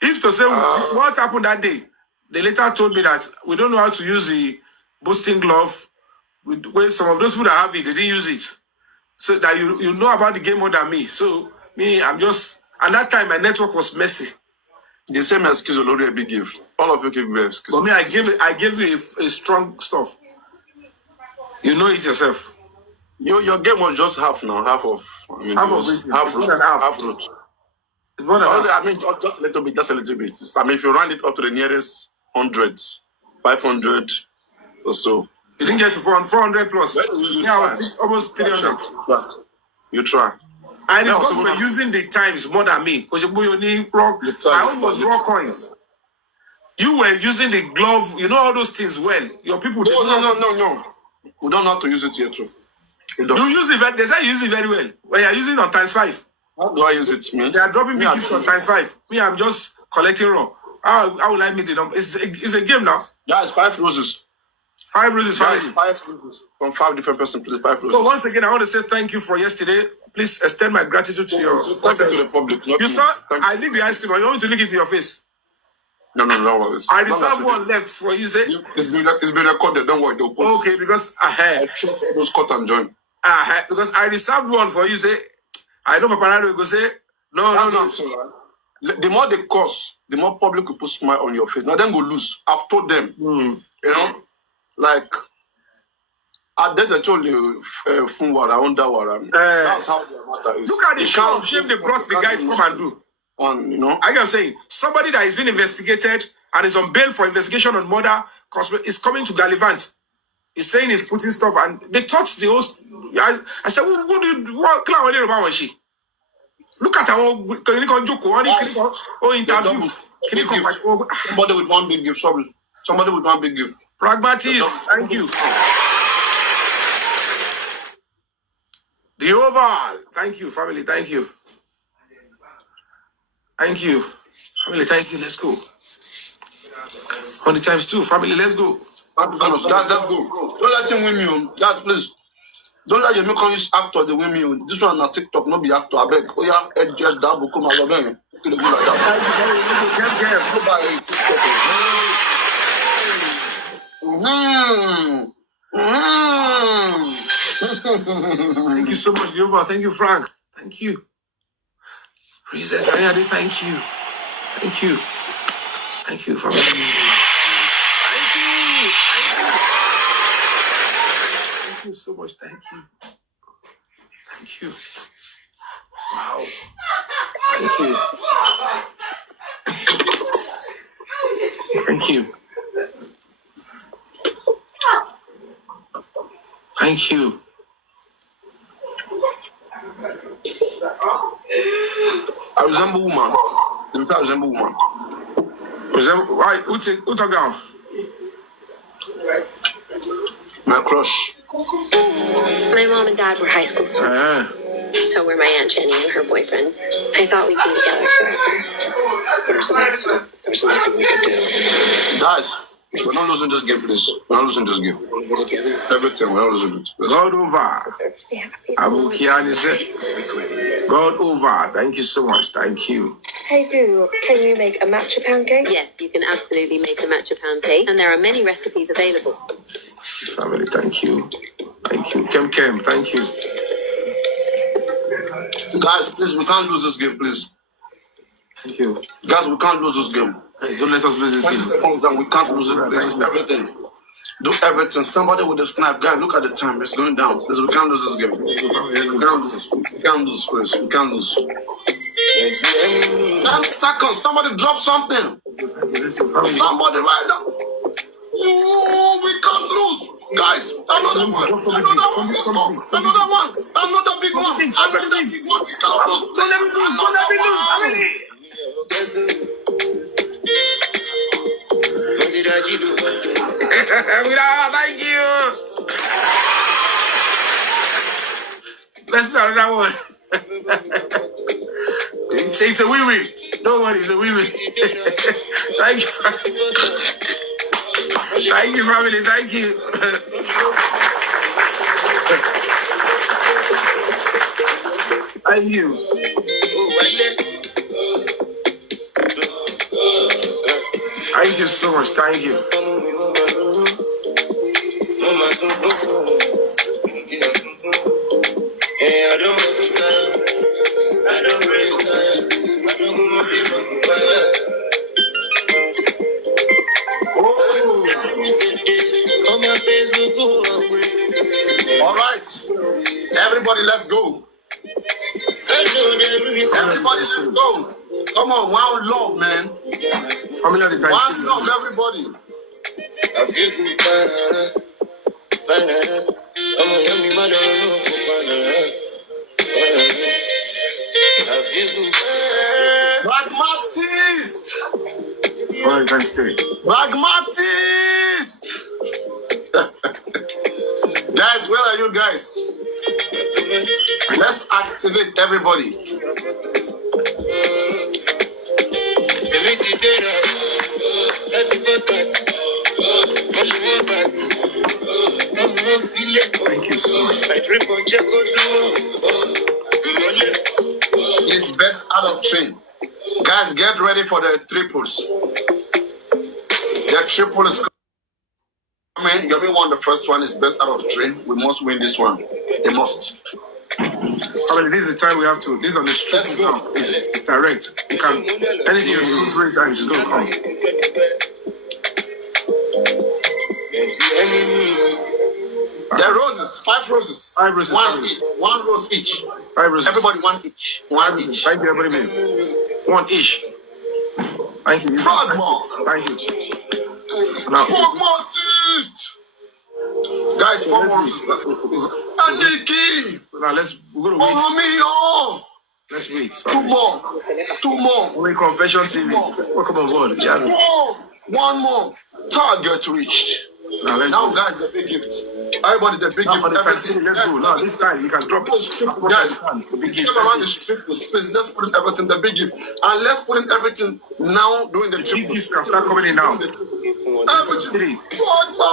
If to say what happened that day, they later told me that we don't know how to use the boosting glove. When some of those people that have it, they didn't use it. So that you know about the game more than me. So me, I'm just, at that time my network was messy. The same excuse Olori Ebi give. All of you give me excuse. But me, I gave you a strong stuff. You know it yourself. Your game was just half now, half of. I mean, half of it. Half route. It's more than half. I mean, just a little bit. I mean, if you round it up to the nearest hundreds, 500 or so. You didn't get to 400 plus. Yeah, almost 300. You try. And it's because we're using the times more than me. Because you need raw. My own was raw coins. You were using the glove. You know all those things well. Your people. No. We don't know how to use it yet, too. You use it. They say you use it very well. When you're using it on ×5. How do I use it, me? They are dropping me gifts on ×5. Me, I'm just collecting raw. How will I meet the number? It's a game now. Yeah, it's 5 roses. 5 roses. 5 roses from 5 different persons. 5 roses. So once again, I want to say thank you for yesterday. Please extend my gratitude to your supporters. Thank you to the public. You saw, I lick the ice cream. You want me to lick it to your face? No worries. I reserve one left for you, say. It's been recorded. Don't worry. They'll post. Okay, because I trust all those cut and join. because I reserved one for you, say. I know Papalule will go say, no. The more they cost, the more public will put smile on your face. Now then go lose. I've told them, you know, like I did told you that's how the matter is. Look at the show of shame they brought the guy to come and do. And you know, I can say somebody that is being investigated and is on bail for investigation on murder is coming to Gallivant. He's saying he's putting stuff and they touched the host. I said, what was she? Look at our interview. Somebody with one big gift, somebody with one big gift. Pragmatist, thank you. The oval, thank you, family, thank you. Thank you. Family, thank you, let's go. 100 times 2, family, let's go. Let's go. Don't let him win me, Dad, please. Don't let Yomi come use actor the win me. This one on TikTok, not be actor. I beg. Oh yeah, just that will come along. Like that. Thank you so much, Yoba. Thank you, Frank. Thank you. Princess Ariade, thank you. Thank you. Thank you, family. Thank you so much. Thank you. Thank you. Wow. Thank you. Thank you. Thank you. I resemble woman. In fact, I resemble woman. Why? Who took down? My crush. My mom and dad were high school sweethearts. So were my Aunt Jenny and her boyfriend. I thought we'd be together forever. There's nothing we could do. Guys, we're not losing this game, please. We're not losing this game. Everything, we're not losing it. God over. Abu Kiani said, God over. Thank you so much. Thank you. Hey, Boo, can you make a matcha pound cake? Yes, you can absolutely make a matcha pound cake, and there are many recipes available. Family, thank you. Thank you. Kem, thank you. Guys, please, we can't lose this game, please. Thank you. Guys, we can't lose this game. Please don't let us lose this 20 game. seconds down, we can't lose it, please. Everything. Do everything. Somebody with a snipe. Guys, look at the time. It's going down. Please, we can't lose this game. We can't lose. We can't lose, please. We can't lose. 10 seconds. Somebody drop something. Somebody right now. Oh, we can't lose. Guys, another one. Let's go. Another one. Another big one. We can't lose. Don't let me lose. Thank you. Let's do another one. It's a win-win. Don't worry, it's a win-win. Thank you. Thank you, family. Thank you. Thank you. Thank you so much. Thank you. All right. Everybody, let's go. Everybody, let's go. Come on, one love, man. Family of the time. One love, everybody. Pragmatist. All right, thanks, Terry. Pragmatist. Guys, where are you guys? Let's activate everybody. Thank you so much. It's best out of train. Guys, get ready for the triples. The triple is coming. Yomi won the first one. Is best out of 3. We must win this one. They must. I mean, this is the time we have to. This is on the street now. It's direct. You can anything you do 3 times is going to come. The roses, 5 roses. 5 roses. 1 rose each. 5 roses. Everybody 1 each. 1 each. Thank you, everybody. 1 each. Thank you. Frog more. Thank you. Now, Frog more artist. Guys, 4 more roses. Aniki. now we're going to wait. Oh, me, oh. Let's wait. 2 more. 2 more. Only Confession TV. Welcome on board. Yeah. 1 more. Target reached. Now, let's Now, go. guys, the big gift. Everybody, the big Now, gift. for the Everything. let's go. Now, this time you can drop it. Guys, The big gift. turn around the triples, please. Let's put in everything, the big gift. And let's put in everything now doing the Big triples. gifts can start coming in now. Everything.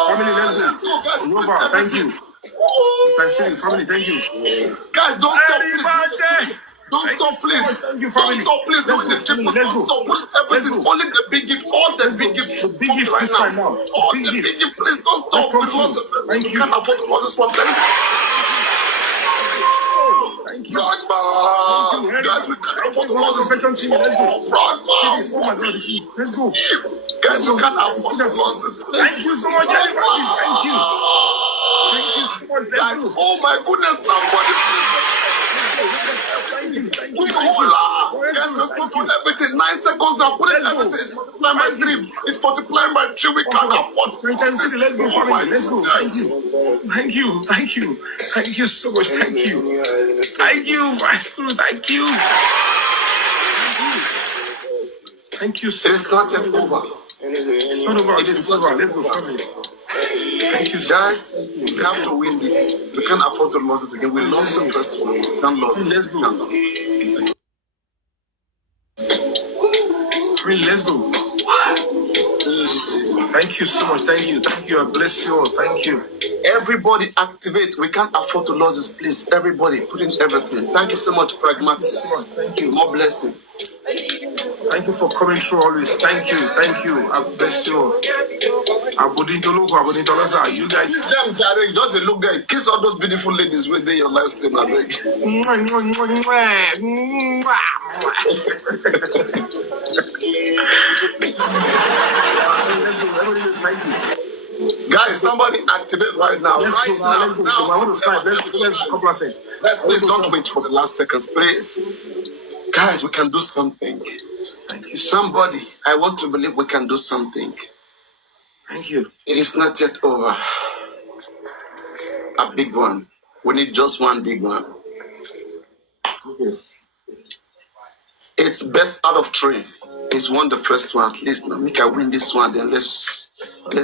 Family, let's go. guys. Yoba, thank you. Thank you. Family, thank you. Guys, don't stop, please. Everybody. Don't stop, please. Thank you, family. Don't stop, please. Let's Doing the go, triples. let's go. Don't stop. Put everything. Let's go. Only the big gift. All the big gifts. The big gift this time now. All Big the big gifts. gift. Please don't Let's stop. come through. Thank We you. can't afford to lose this one. Thank you. Guys, we can't afford to lose this one. Confession TV. Let's go. Oh, frog, Oh my God, let's go. guys, we can't afford to lose this place. Thank you so much, everybody. Thank you. Thank you so much. Guys, Let's go. oh my goodness, somebody please. Thank you. Thank you. We hola. Guys, let's put everything. 9 seconds and put it Let's go. everything. It's multiplying by 3. It's multiplying by 3. We can't afford to lose this. Let's go, Oh family. my Let's go. goodness. Thank you. Thank you. Thank you so much. Thank you. Thank you, Vice Guru. Thank you. Thank you so It much. is not yet over. It's not over. It is It's not over. yet Let's go, over. family. Thank you so much. Guys, we have to win this. We can't afford to lose this again. We lost the first one. We can't lose this. Let's We go. can't lose. Family, let's go. Thank you so much. Thank you. Thank you. I bless you all. Thank you. Everybody activate. We can't afford to lose this place. Everybody put in everything. Thank you so much, Pragmatics. Thank you. More blessing. Thank you for coming through always. Thank you. Thank you. I bless you all. Abudintolosa, you guys. Them, Jare, doesn't look good. Kiss all those beautiful ladies with your live stream, I beg. Thank you. Guys, somebody activate right now. Let's Right go now. Let's go. now. I want to start. Let's couple of seconds. Let's please don't wait for the last seconds, please. Guys, we can do something. Thank you. Somebody, I want to believe we can do something. Thank you. It is not yet over. A big one. We need just one big one. Okay. It's best out of 3. He's won the first one. At least now, make I win this one. Then let's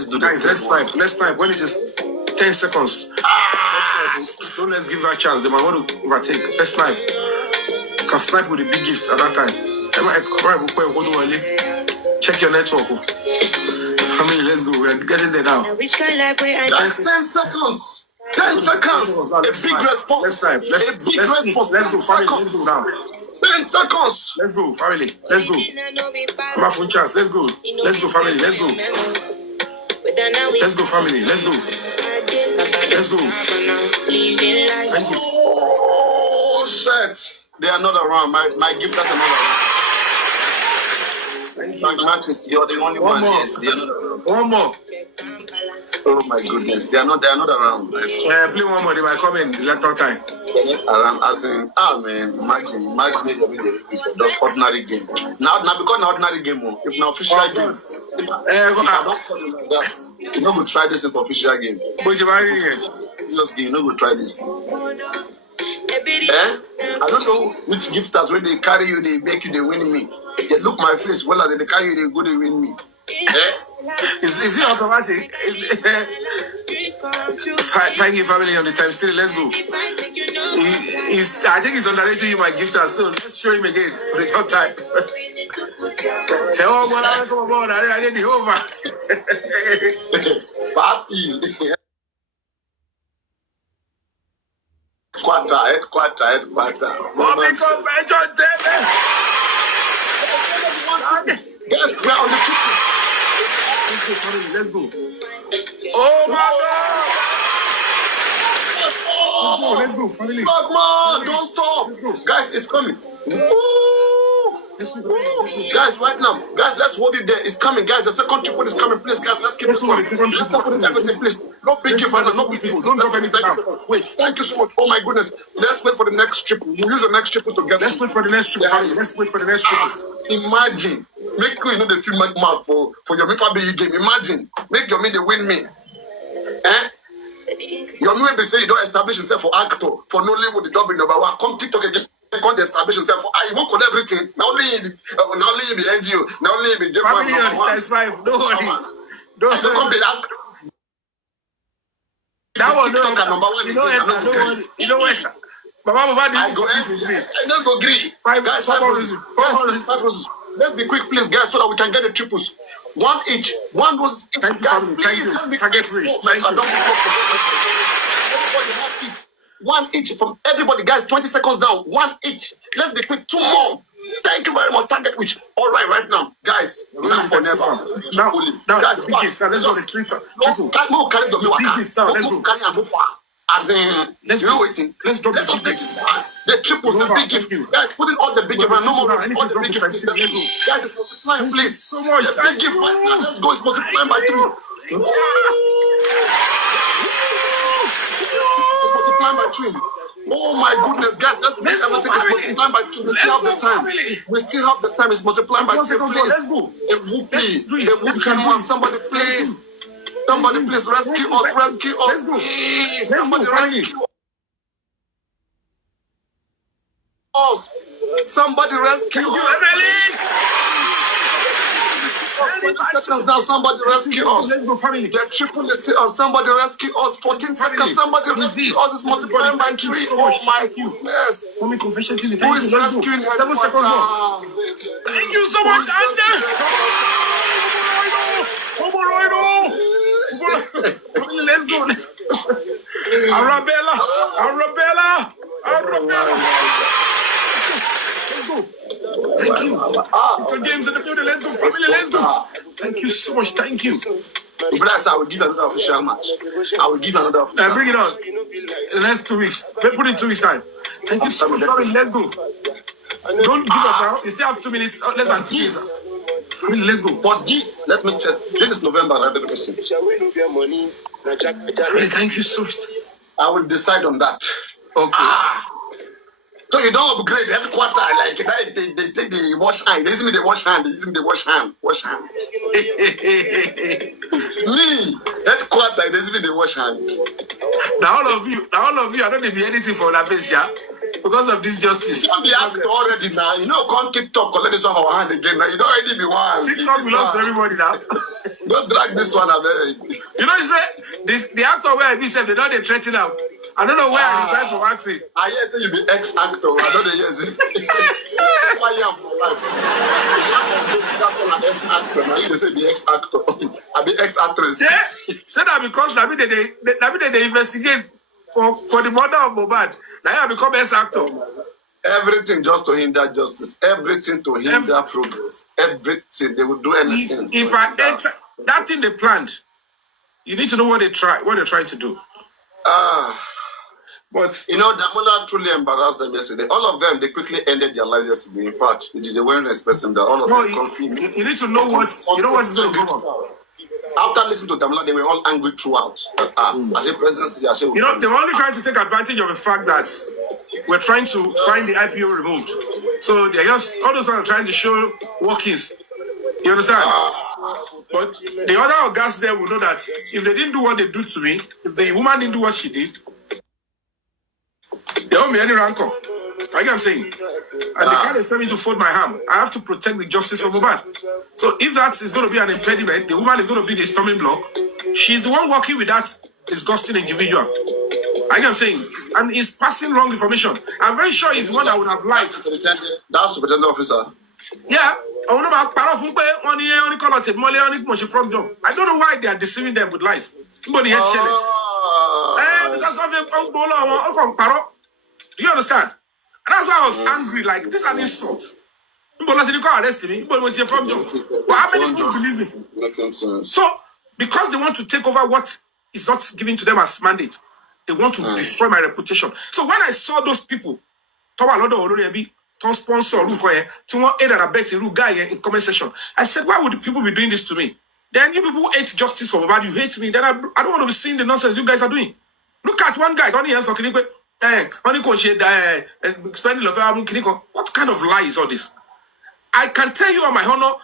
do the Guys, let's third one. type. Let's type. When it is 10 seconds. Don't let's give that chance. They might want to overtake. Let's snipe. You can snipe with the big gifts at that time. Check your network. Family, let's go. We are getting there now. That's 10 seconds. 10 seconds. A big response. Let's type. A big response. Let's go, 10 family. Let's seconds. go now. 10 seconds. Let's go, family. Let's go. I'm full chance. Let's go. Let's go, family. Let's go. Let's go, family. Let's go. Let's go. Thank you. Oh, shit. They are not around. My gift is another round. Thank you. Pragmatics, you're the only One one. more. Yes, they are not around. One more. Oh my goodness. They are not around. I swear. Play one more. They might come in later time. They're not around. As in, man, imagine just ordinary game. Now because an ordinary game, if an official game, if I don't call you like that, you know go try this in official game. What's your mind here? Just game, you know go try this. I don't know which gifters when they carry you, they make you, they win me. They look my face, well as they carry you, they go, they win me. Is it automatic? Thank you, family, on the time. Still, let's go. I think he's underrated you, my gifter. So let's show him again for the third time. Tell him what I come on. I did the over. Papi. Headquarter. Mommy, confession, Yes, we're on the 50. Let's go. Oh my God! Let's go, family. Batman, don't stop. Guys, it's coming. Guys, right now, guys, let's hold it there. It's coming, guys. The second triple is coming. Please, guys, let's keep this one. Let's stop putting everything, please. No big gift, no big gift. Don't drop anything down. Wait, thank you so much. Oh my goodness. Let's wait for the next triple. We'll use the next triple together. Let's wait for the next triple, family. Let's wait for the next triple. Imagine. Make you know the film mad for your fabiyi game. Imagine. Make Yomi the win me. Yomi will be saying you don't establish yourself for actor, for Nollywood, the dubbing number one. Come TikTok again. Can't establish yourself for you won't call everything. Not only the NGO, not only the family is 5. Don't worry. Don't be that. That one, TikTok number one. You know what? You know what? Baba, I don't go agree. Guys, 5 roses. Let's be quick, please, guys, so that we can get the triples. One each. One was each. Guys, please. Let's be quick. One each from everybody, guys. 20 seconds down. One each. Let's be quick. 2 more. Thank you very much. Target which. All right now, guys. Now for never. Now, guys, let's go to the triple. No, carry the Let's go. carry and go far. As in, let's you know waiting. Let's drop the big gift. The triples, the big gift. Guys, put in all the big gift. No more. All the big gift. Guys, it's multiplying, please. So much. The big gift right now. Let's go. It's multiplying by 3. Multiplying by 3. Oh my goodness, guys, let's make everything is multiplying by 2. We still have the time. We still have the time. It's multiplying by 3. Please. Let's go. A whoopee. Somebody, please. Somebody, please rescue us. Rescue us. Please. Somebody rescue us. Somebody rescue us. 20 seconds now, somebody rescue us. The triple is still on. Somebody rescue us. 14 seconds, somebody rescue us. It's multiplying by 3. Oh my goodness. Who is rescuing her? 7 seconds more. Thank you so much, Andy. Let's go. Arabella. Let's go. Thank you. It's a games in the building. Let's go, family. Let's go. Thank you so much. Thank you. Bless, I will give another official match. Bring it on. In the next 2 weeks. Put it 2 weeks time. Thank you so much, family. Let's go. Don't give up now. You still have 2 minutes. Less than 2 minutes. Family, let's go. For this, let me check. This is November, right? Thank you so much. I will decide on that. Okay. So you don't upgrade the headquarter like that. They take the wash hand. They use me the wash hand. Wash hand. Me headquarter. They use me the wash hand. Now all of you, I don't need to be anything for that face, yeah? Because of this justice. You don't be acting already now. You know, come TikTok, collect this one from our hand again. Now you don't already be one. TikTok belongs to everybody now. Don't drag this one away. You know, you say the actor where I be said they don't they threaten out. I don't know where I resign from acting. I hear say you be ex-actor. I don't know yes. Why you have for life? Ex-actor. Now you say be ex-actor. I be ex-actress. Yeah. Say that because David they investigate for the murder of Mohbad. Now I become ex-actor. Everything just to hinder justice. Everything to hinder progress. Everything. They will do anything. If I enter that thing they planned, you need to know what they're trying to do. But you know, Damola truly embarrassed them yesterday. All of them, they quickly ended their life yesterday. In fact, they weren't expecting that. All of them confused. You need to know what's going on. After listening to Damola, they were all angry throughout. As a presidency, you know, they were only trying to take advantage of the fact that we're trying to find the IPO removed. So they're just all those are trying to show workings. You understand? But the other guys there will know that if they didn't do what they do to me, if the woman didn't do what she did, they won't be any rancor. Like I'm saying. And they can't expect me to fold my hand. I have to protect the justice of Mohbad. So if that is going to be an impediment, the woman is going to be the stumbling block. She's the one working with that disgusting individual. Like I'm saying. And he's passing wrong information. I'm very sure he's one that would have lied. That's superintendent officer. Yeah. I don't know why they are deceiving them with lies. Nobody has shared it. Because of do you understand? And that's why I was angry. Like, this is an insult. But nothing can arrest me. But when you're from John, but how many people believe me? Making sense. So, because they want to take over what is not given to them as mandate, they want to destroy my reputation. So when I saw those people, sponsor guy in comment section, I said, why would people be doing this to me? Then you people hate justice for Mohbad, you hate me. Then I don't want to be seeing the nonsense you guys are doing. Look at one guy, what kind of lie is all this? I can tell you on my honor,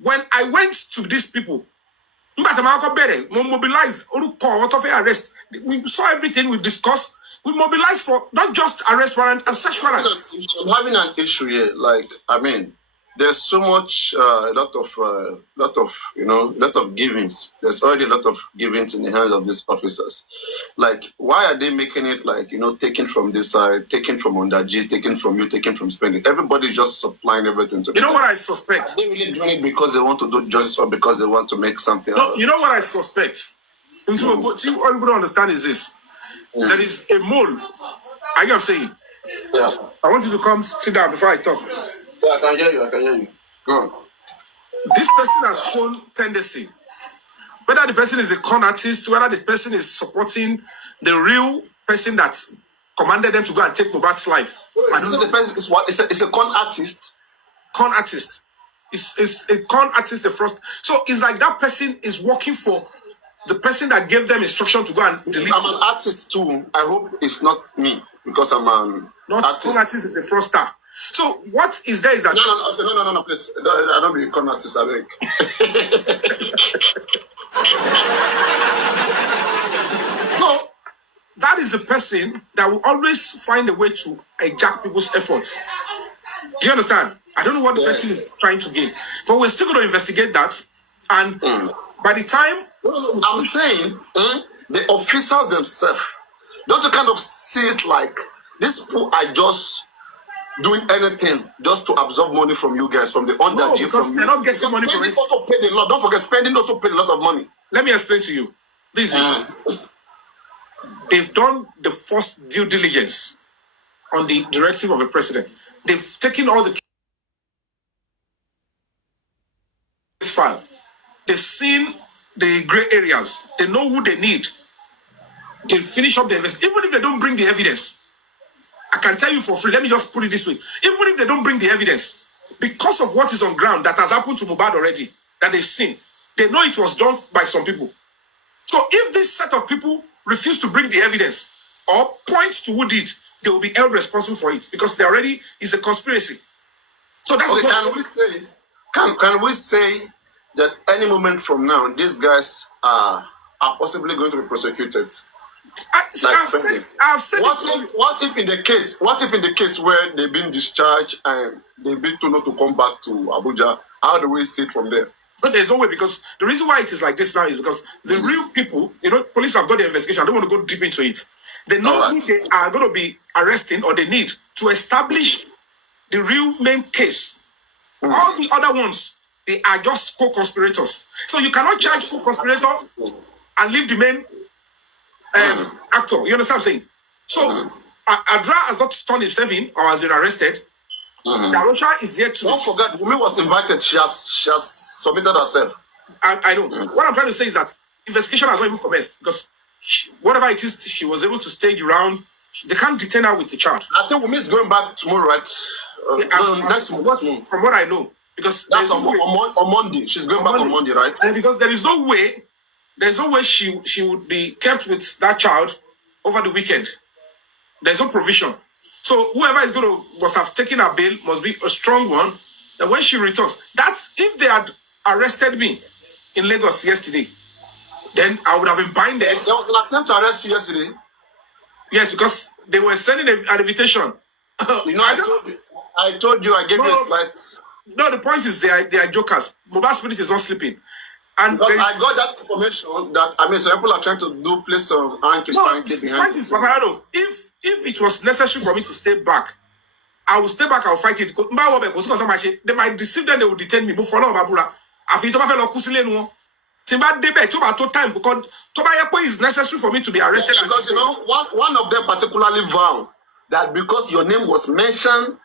when I went to these people, we mobilized, arrest. We saw everything, we discussed. We mobilized for not just arrest warrant and search warrant. I'm having an issue here. Like, I mean, there's so much, lot of givings. There's already a lot of givings in the hands of these officers. Like, why are they making it like, taking from this side, taking from under G, taking from you, taking from spending? Everybody's just supplying everything to them. You know what I suspect? Are they really doing it because they want to do justice or because they want to make something No, you know what I suspect? What you all don't understand is this. There is a mole. Are you saying? Yeah. I want you to come sit down before I talk. Yeah, I can hear you. Go on. This person has shown tendency. Whether the person is a con artist, whether the person is supporting the real person that commanded them to go and take Mohbad's life. So the person is what? It's a con artist. Con artist. It's a con artist, the first. So it's like that person is working for the person that gave them instruction to go and delete. I'm an artist too. I hope it's not me because I'm an artist. Con artist is the first star. So what is there is that No, please. I don't be a con artist, I beg. So that is the person that will always find a way to hijack people's efforts. Do you understand? I don't know what the person is trying to gain, but we're still going to investigate that. And by the time I'm saying the officers themselves don't you kind of see it like these people are just doing anything just to absorb money from you guys, from the under G, because from they're not getting money from it. it. Also paid a lot. Don't forget, spending also paid a lot of money. Let me explain to you. This is they've done the first due diligence on the directive of the president. They've taken all the file. They've seen the gray areas. They know who they need. They finish up the investigation. Even if they don't bring the evidence, I can tell you for free. Let me just put it this way. Even if they don't bring the evidence, because of what is on ground that has happened to Mohbad already, that they've seen, they know it was done by some people. So if this set of people refuse to bring the evidence or point to who did, they will be held responsible for it because they already is a conspiracy. So that's okay. Can we say that any moment from now, these guys are possibly going to be prosecuted? I've said what if in the case where they've been discharged and they've been told not to come back to Abuja? How do we see it from there? But there's no way, because the reason why it is like this now is because the real people, police have got the investigation. I don't want to go deep into it. They know who they are going to be arresting or they need to establish the real main case. All the other ones, they are just co-conspirators. So you cannot charge co-conspirators and leave the main actor. You understand what I'm saying? So Adra has not turned himself in or has been arrested. Darosha is yet to. Don't forget, Wumi was invited. She has submitted herself. I know. What I'm trying to say is that investigation has not even commenced because whatever it is, she was able to stage around. They can't detain her with the child. I think Wumi is going back tomorrow, right? Next month. From what I know, because that's on Monday. She's going back on Monday, right? And because there's no way she would be kept with that child over the weekend. There's no provision. So whoever is must have taken her bail must be a strong one. That when she returns, that's if they had arrested me in Lagos yesterday, then I would have been binded. There was an attempt to arrest you yesterday. Yes, because they were sending an invitation. I told you, I gave you a slide. No, the point is they are jokers. Mobile Spirit is not sleeping. And because I got that information that, some people are trying to play some hanky-panky behind. If it was necessary for me to stay back, I will stay back, I will fight it. They might deceive them, they will detain me. But for long, time because is necessary for me to be arrested. Because one of them particularly vowed that because your name was mentioned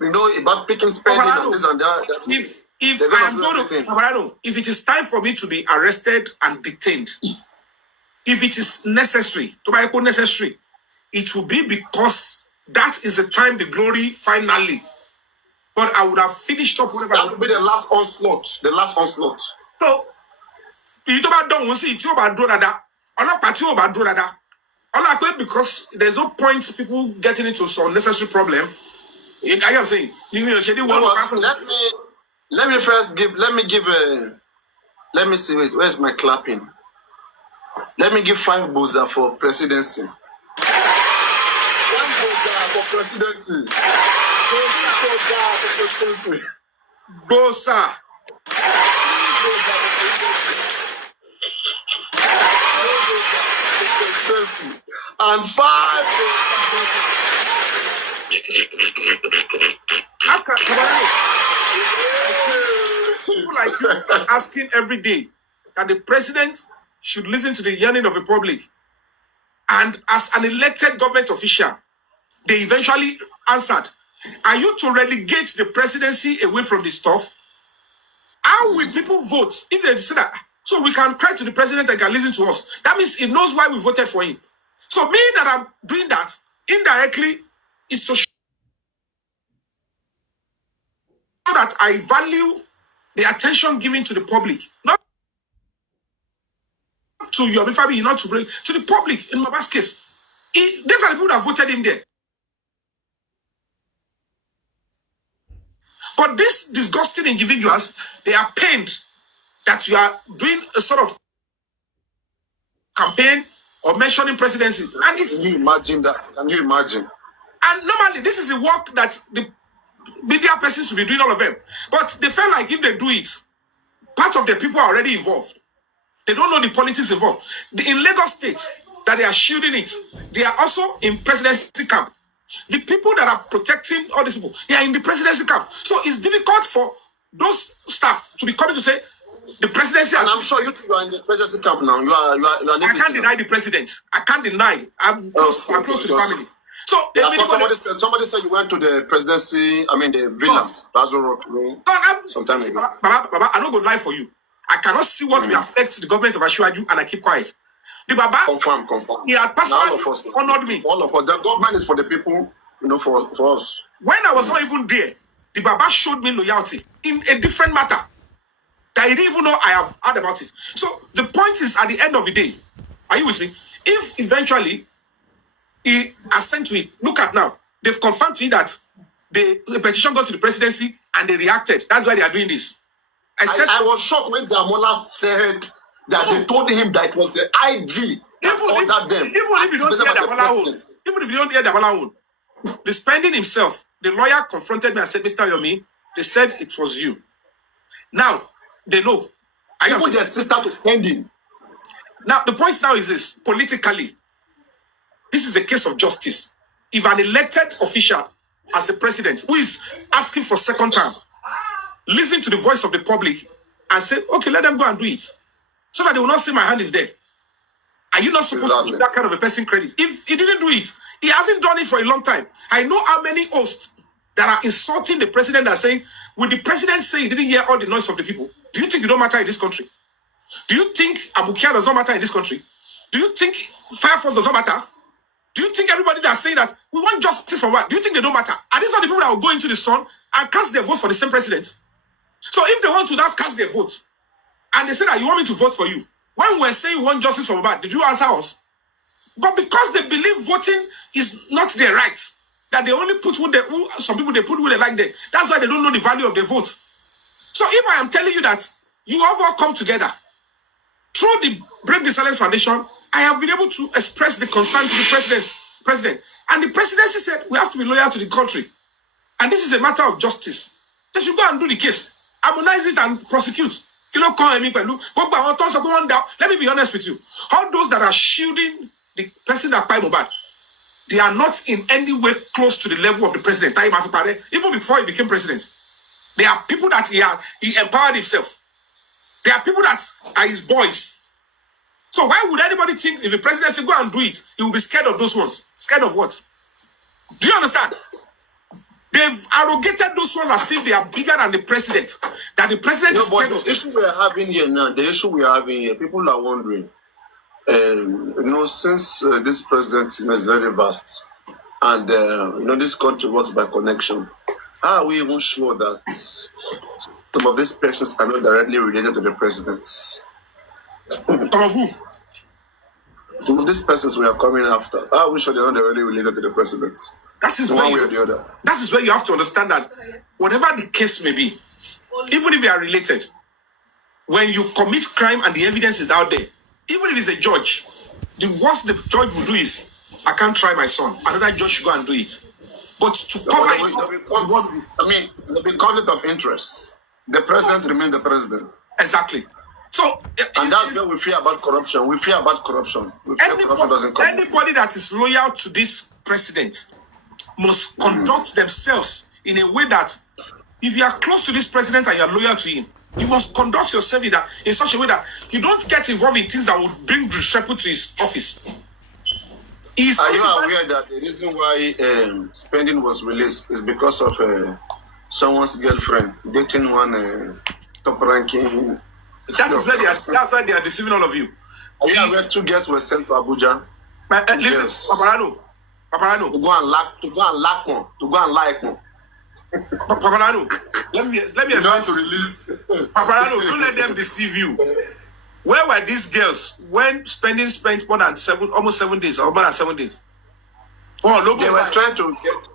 about picking spending and this and that. If I am going to, if it is time for me to be arrested and detained, if it is necessary, it will be because that is the time the glory finally. But I would have finished up whatever. That would be the last onslaught. The last onslaught. So, it's about done. We see it's about do that. All our party about do that. All I play because there's no point people getting into some unnecessary problem. I am saying, let me first give. Let me see. Wait, where's my clapping? Let me give 5 boza for presidency. 1 boza for presidency. Boza. And 5 people like you are asking every day that the president should listen to the yearning of the public. And as an elected government official, they eventually answered, are you to relegate the presidency away from the stuff? How will people vote if they say that? So we can cry to the president and can listen to us. That means he knows why we voted for him. So me that I'm doing that indirectly is to show that I value the attention given to the public. Not to Yomi Fabiyi, not to bring to the public in my case. These are the people that voted him there. But these disgusting individuals, they are pained that you are doing a sort of campaign or mentioning presidency. And it's, can you imagine that? Can you imagine? And normally, this is a work that the media persons should be doing, all of them. But they felt like if they do it, part of the people are already involved. They don't know the politics involved. In Lagos State, that they are shielding it, they are also in presidency camp. The people that are protecting all these people, they are in the presidency camp. So it's difficult for those staff to be coming to say the presidency. And I'm sure you are in the presidency camp now. You are I can't deny the president. I can't deny. I'm close to the family. So somebody said you went to the presidency. I mean the villa. Sometime ago. Baba, I'm not going to lie for you. I cannot see what will affect the government of Ashwaju, and I keep quiet. The Baba, confirm. He had personally honored me. All of us. The government is for the people, for us. When I was not even there, the Baba showed me loyalty in a different matter that he didn't even know I have heard about it. So the point is, at the end of the day, are you with me? If eventually he assent to it, look at now, they've confirmed to you that the petition got to the presidency and they reacted. That's why they are doing this. I was shocked when Damola said that they told him that it was the IG that ordered them. Even if you don't hear Damola own, the spending himself, the lawyer confronted me and said, Mr. Yomi, they said it was you. Now, they know. Even their sister to spending. Now, the point now is this, politically, this is a case of justice. If an elected official as a president who is asking for second term, listen to the voice of the public and say, okay, let them go and do it. So that they will not say my hand is there. Are you not supposed to give that kind of a person credit? If he didn't do it, he hasn't done it for a long time. I know how many hosts that are insulting the president are saying, will the president say he didn't hear all the noise of the people? Do you think you don't matter in this country? Do you think Abukia does not matter in this country? Do you think Fire Force does not matter? Do you think everybody that's saying that we want justice for what? Do you think they don't matter? Are these not the people that will go into the sun and cast their votes for the same president? So if they want to now cast their votes, and they say that you want me to vote for you, when we're saying we want justice for Mohbad, did you answer us? But because they believe voting is not their right, that they only put some people they put who they like them, that's why they don't know the value of their vote. So if I am telling you that you have all come together through the Break the Silence Foundation, I have been able to express the concern to the president. And the presidency said we have to be loyal to the country. And this is a matter of justice. They should go and do the case. Harmonize it and prosecute. Let me be honest with you. All those that are shielding the person that buy Mohbad, they are not in any way close to the level of the president. Even before he became president. There are people that he empowered himself. There are people that are his boys. So why would anybody think if the president said go and do it, he will be scared of those ones? Scared of what? Do you understand? They've arrogated those ones as if they are bigger than the president. That the president is scared of. The issue we are having here now, people are wondering, since this president is very vast, and this country works by connection, how are we even sure that some of these persons are not directly related to the president? Some of who? Some of these persons we are coming after, how are we sure they're not directly related to the president? That is one way or the other. That is where you have to understand that whatever the case may be, even if they are related, when you commit crime and the evidence is out there, even if it's a judge, the worst the judge will do is, I can't try my son. Another judge should go and do it. But to cover it, there'll be conflict of interest. The president remains the president. Exactly. So, and that's where we fear about corruption. We fear corruption doesn't come. Anybody that is loyal to this president must conduct themselves in a way that, if you are close to this president and you are loyal to him, you must conduct yourself in such a way that you don't get involved in things that would bring disrepute to his office. Are you aware that the reason why spending was released is because of someone's girlfriend dating one top-ranking? That's why they are deceiving all of you. Are you aware 2 girls were sent to Abuja? Yes. Paparano. To go and like one. Paparano. Let me explain to release. Paparano, don't let them deceive you. Where were these girls when spent more than almost 7 days or more than 7 days? Oh, look, they were trying to get.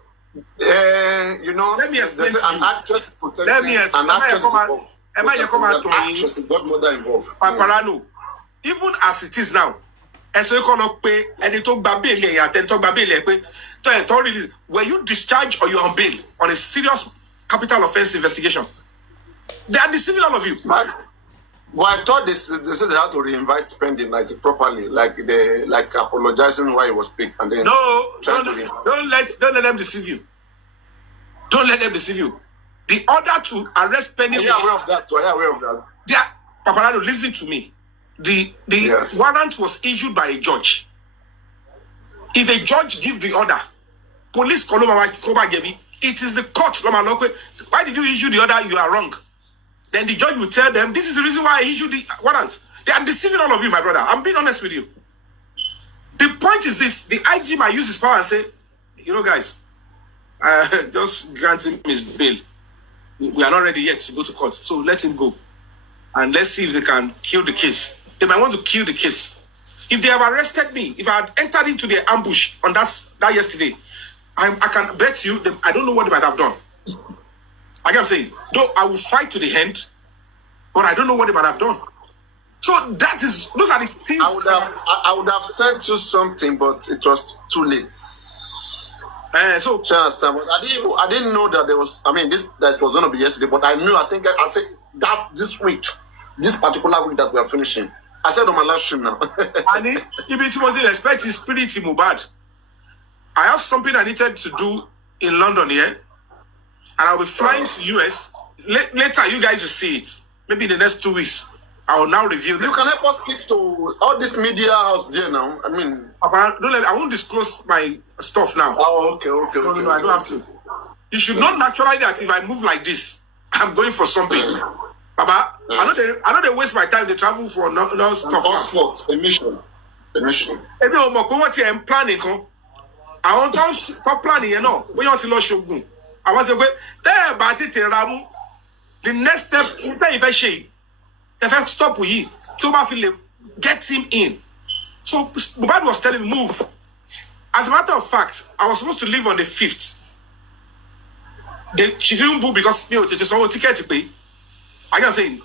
Let me explain. An actress protecting an actress involved. Actress, godmother involved. Paparano, even as it is now, were you discharged or you on bail on a serious capital offense investigation? They are deceiving all of you. Well, I thought they said they had to reinvite spending properly, like apologizing why he was picked and then don't let them deceive you. Don't let them deceive you. The order to arrest spending. Are you aware of that? Are you aware of that? Paparano, listen to me. The warrant was issued by a judge. If a judge gives the order, police it is the court. Why did you issue the order? You are wrong. Then the judge will tell them, this is the reason why I issued the warrant. They are deceiving all of you, my brother. I'm being honest with you. The point is this. The IG might use his power and say, guys, just grant him his bail. We are not ready yet to go to court. So let him go. And let's see if they can kill the case. They might want to kill the case. If they have arrested me, if I had entered into their ambush on that yesterday, I can bet you, I don't know what they might have done. Like I'm saying, though I will fight to the end, but I don't know what they might have done. So those are the things. I would have sent you something, but it was too late. So I didn't know that there was. that was going to be yesterday, but I knew. I said that this particular week that we are finishing. I said on my last stream now. And if it wasn't expect his spirit in Mubad, I have something I needed to do in London here, and I'll be flying to US. Later, you guys will see it. Maybe in the next 2 weeks. I will now review them. You can help us speak to all this media house there now. I won't disclose my stuff now. Oh, okay. No, I don't have to. You should not naturally that if I move like this, I'm going for something. Baba, I know they waste my time. They travel for no stuff. A mission. Ebi o mo ko won ti en planning kan. Àwọn tó planning yẹn náà, bóyá wọ́n ti lọ ṣogun. Àwọn ṣe pé tẹ́ ẹ bá tètè ra mú, the next step tẹ́ ẹ fẹ́ ṣe, ẹ fẹ́ stop yìí, tí ó bá fi lè get him in. So Mohbad was telling me, move. As a matter of fact, I was supposed to leave on the 5th. She didn't book because there's no ticket to pay. I can say.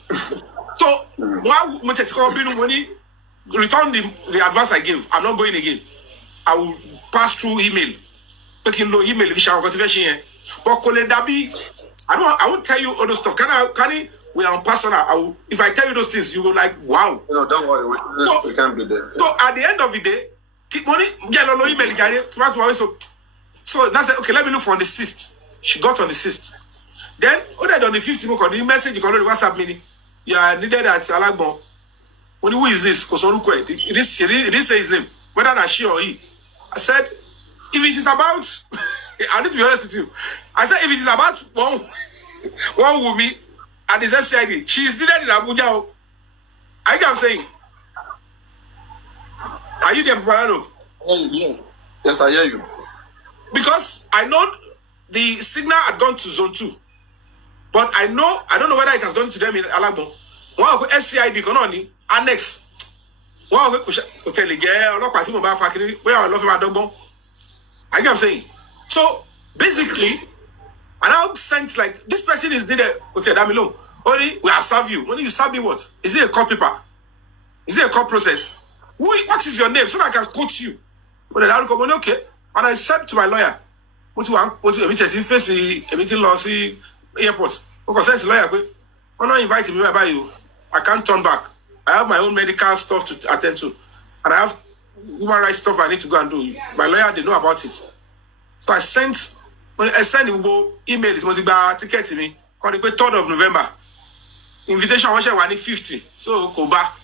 So while money return the advance I gave, I'm not going again. I will pass through email. Making low email if you shall contribution. But I won't tell you all those stuff. We are on personal. If I tell you those things, you go like, wow. No, don't worry. We can't be there. So at the end of the day, keep money, get a low email. So that's it. Okay, let me look for on the 6th. She got on the 6th. Then, on the 15th, the message you can already WhatsApp me. Yeah, needed at Alagbon. Who is this? He didn't say his name. Whether that's she or he. I said, if it is about I need to be honest with you. I said if it is about one Wumi and his FCID, she is needed in Abuja. I am saying. Are you there, Brano? Yeah. Yes, I hear you. Because I know the signal had gone to zone 2. But I don't know whether it has gone to them in Alabo. One of the SCID Kononi, annex. One of the hotel again, or party mobile factory, where I love my dog. I get what I'm saying. So basically, and I sense like this person is needed. Hotel Damilo. Only we have served you. When you serve me, what? Is it a court paper? Is it a court process? What is your name? So that I can quote you. But then I'll come, okay. And I said to my lawyer, what you face a meeting law, see airport. Because says lawyer, when I invite me by you, I can't turn back. I have my own medical stuff to attend to. And I have human rights stuff I need to go and do. My lawyer, they know about it. So I sent the email, it was about ticket to me. On the 3rd of November. Invitation was 50. So go back.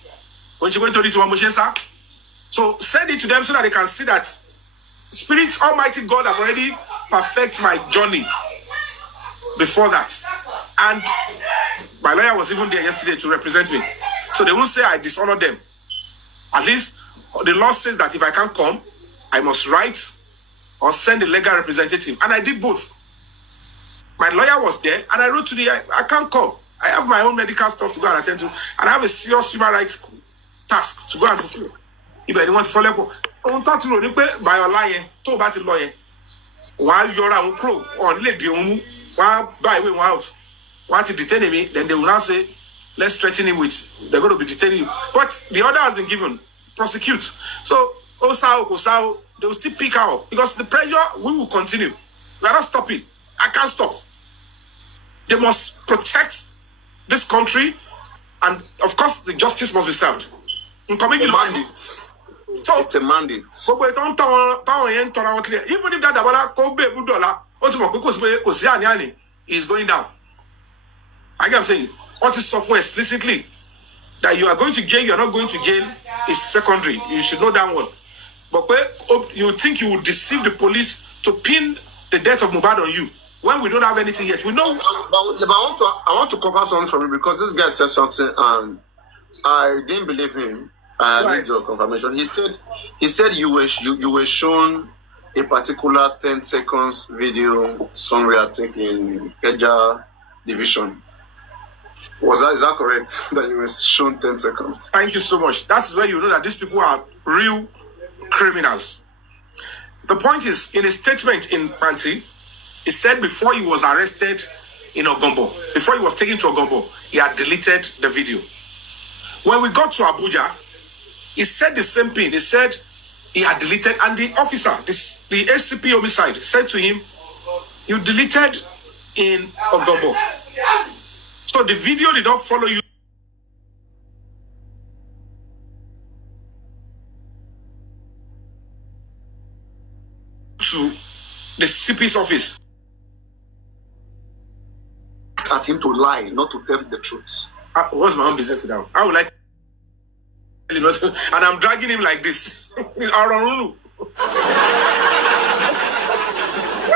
When she went to this one, so send it to them so that they can see that Spirit Almighty God have already perfect my journey before that. And my lawyer was even there yesterday to represent me. So they won't say I dishonor them. At least the law says that if I can't come, I must write or send a legal representative. And I did both. My lawyer was there and I wrote to I can't come. I have my own medical stuff to go and attend to. And I have a serious human rights task to go and fulfill. If I want to follow up, on that road, by your lying, talk about the lawyer. While you're on crow or lady, while by way out, want to detain me, then they will now say, let's threaten him with, they're going to be detaining you. But the order has been given, prosecute. So, Osao, they will still pick out because the pressure, we will continue. We are not stopping. I can't stop. They must protect this country, and of course, the justice must be served. In coming mandate. So It's a mandate. Even if that is going down. I am saying, what is software explicitly that you are going to jail, you are not going to jail is secondary. You should know that one. But you think you will deceive the police to pin the death of Mohbad on you when we don't have anything yet. We know. But I want to confirm something from you because this guy said something and I didn't believe him. I need your confirmation. He said you were shown a particular 10 seconds video somewhere, I think in Keja division. Is that correct? That you were shown 10 seconds? Thank you so much. That's where you know that these people are real criminals. The point is, in a statement in Panti, he said before he was arrested in Ogombo, before he was taken to Ogombo, he had deleted the video. When we got to Abuja, he said the same thing. He said he had deleted, and the officer, the ACP homicide, said to him, you deleted in Ogombo. So the video did not follow you to the CP's office. At him to lie, not to tell the truth. What's my own business with that? I would like, and I'm dragging him like this. What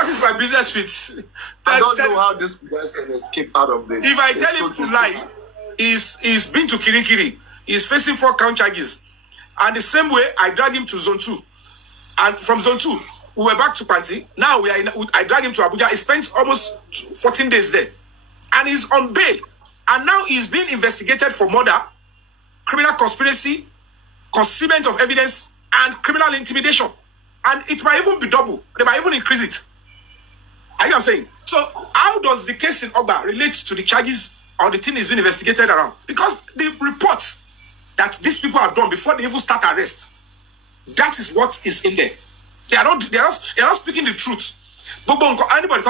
is my business with? I don't know how this guys can escape out of this. If I tell him to lie, he's been to Kirikiri. He's facing 4 count charges. And the same way, I drag him to zone 2. And from zone 2, we were back to Panti. Now I drag him to Abuja. He spent almost 14 days there. And he's on bail. And now he's being investigated for murder, criminal conspiracy, concealment of evidence, and criminal intimidation. And it might even be double. They might even increase it. I am saying. So how does the case in Oba relate to the charges or the thing is being investigated around? Because the reports that these people have done before they even start arrest, that is what is in there. They are not speaking the truth. Anybody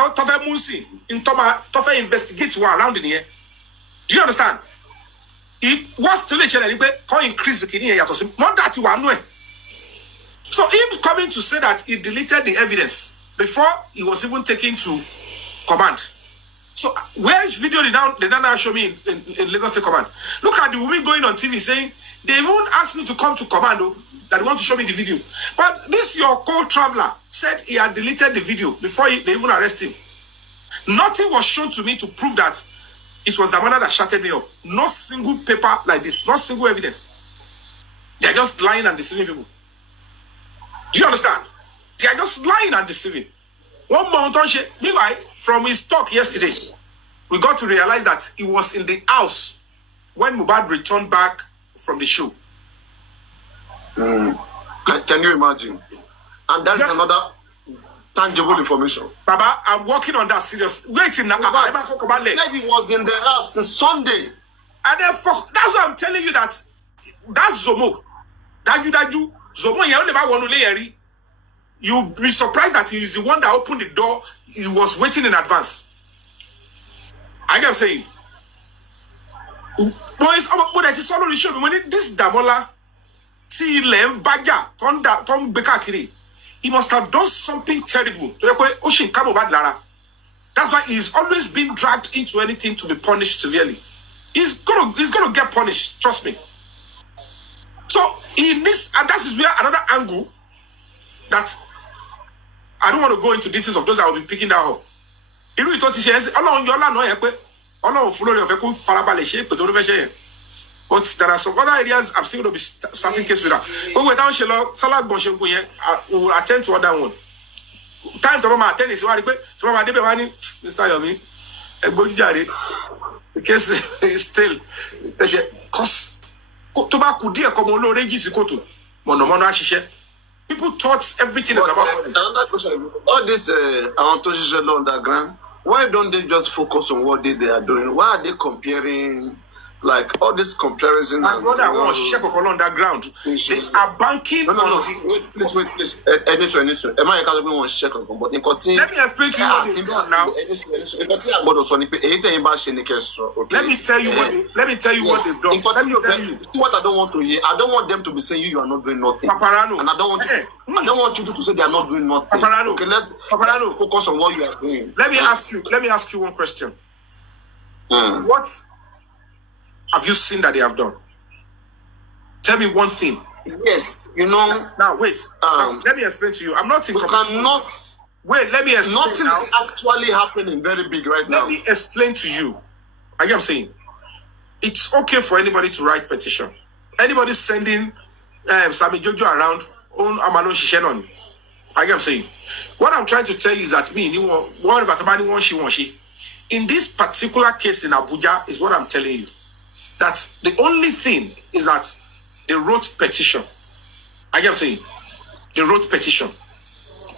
investigate around in here. Do you understand? It was to increase the kidney. Not that you are knowing. So him coming to say that he deleted the evidence before he was even taken to command. So where video they now show me in Lagos State Command? Look at the woman going on TV saying They even asked me to come to commando that they want to show me the video. But this your co-traveler said he had deleted the video before they even arrest him. Nothing was shown to me to prove that it was the mother that shutted me up. No single paper like this, not single evidence. They are just lying and deceiving people. Do you understand? They are just lying and deceiving. One moment, meanwhile, from his talk yesterday, we got to realize that he was in the house when Mohbad returned back from the show. Can you imagine? And that's another tangible information. Baba, I'm working on that serious. Waiting now. Said he was in the house since Sunday. And then that's why I'm telling you that that's Zomo. Daju. Zomo, you never want to lay. You'll be surprised that he is the one that opened the door. He was waiting in advance. I can say, boys, but that is already shown when this Damola, see Lem Baja, Tom Bekakiri, he must have done something terrible. That's why he's always been dragged into anything to be punished severely. He's gonna get punished, trust me. So in this, and that is where another angle that I don't want to go into details of those that will be picking that up. But there are some other areas I'm still going to be starting case with that. But without we will attend to other one. Time to attend is what Mr. Yomi. The case is still because people thought everything is about money. Another question: all this underground, why don't they just focus on what they are doing? Why are they comparing, like all this comparison? My brother, I want to check on underground. They are banking. No. Wait, please. Anything. Am I going to check on? But let me explain to you what they've done now. Let me tell you what they've done. Let me tell you. See what I don't want to hear. I don't want them to be saying you are not doing nothing. Paparano. And I don't want you to say they are not doing nothing. Paparano. Okay, let's focus on what you are doing. Let me ask you one question. What have you seen that they have done? Tell me one thing. Yes, Now wait. Let me explain to you. I'm not in competition. Wait, let me explain. Nothing is actually happening very big right now. Let me explain to you. Like I'm saying, it's okay for anybody to write petition. Anybody sending Sami Jojo around on Amano Shishenon. Like I'm saying, what I'm trying to tell you is that in this particular case in Abuja is what I'm telling you. That the only thing is that they wrote petition. I am saying they wrote petition.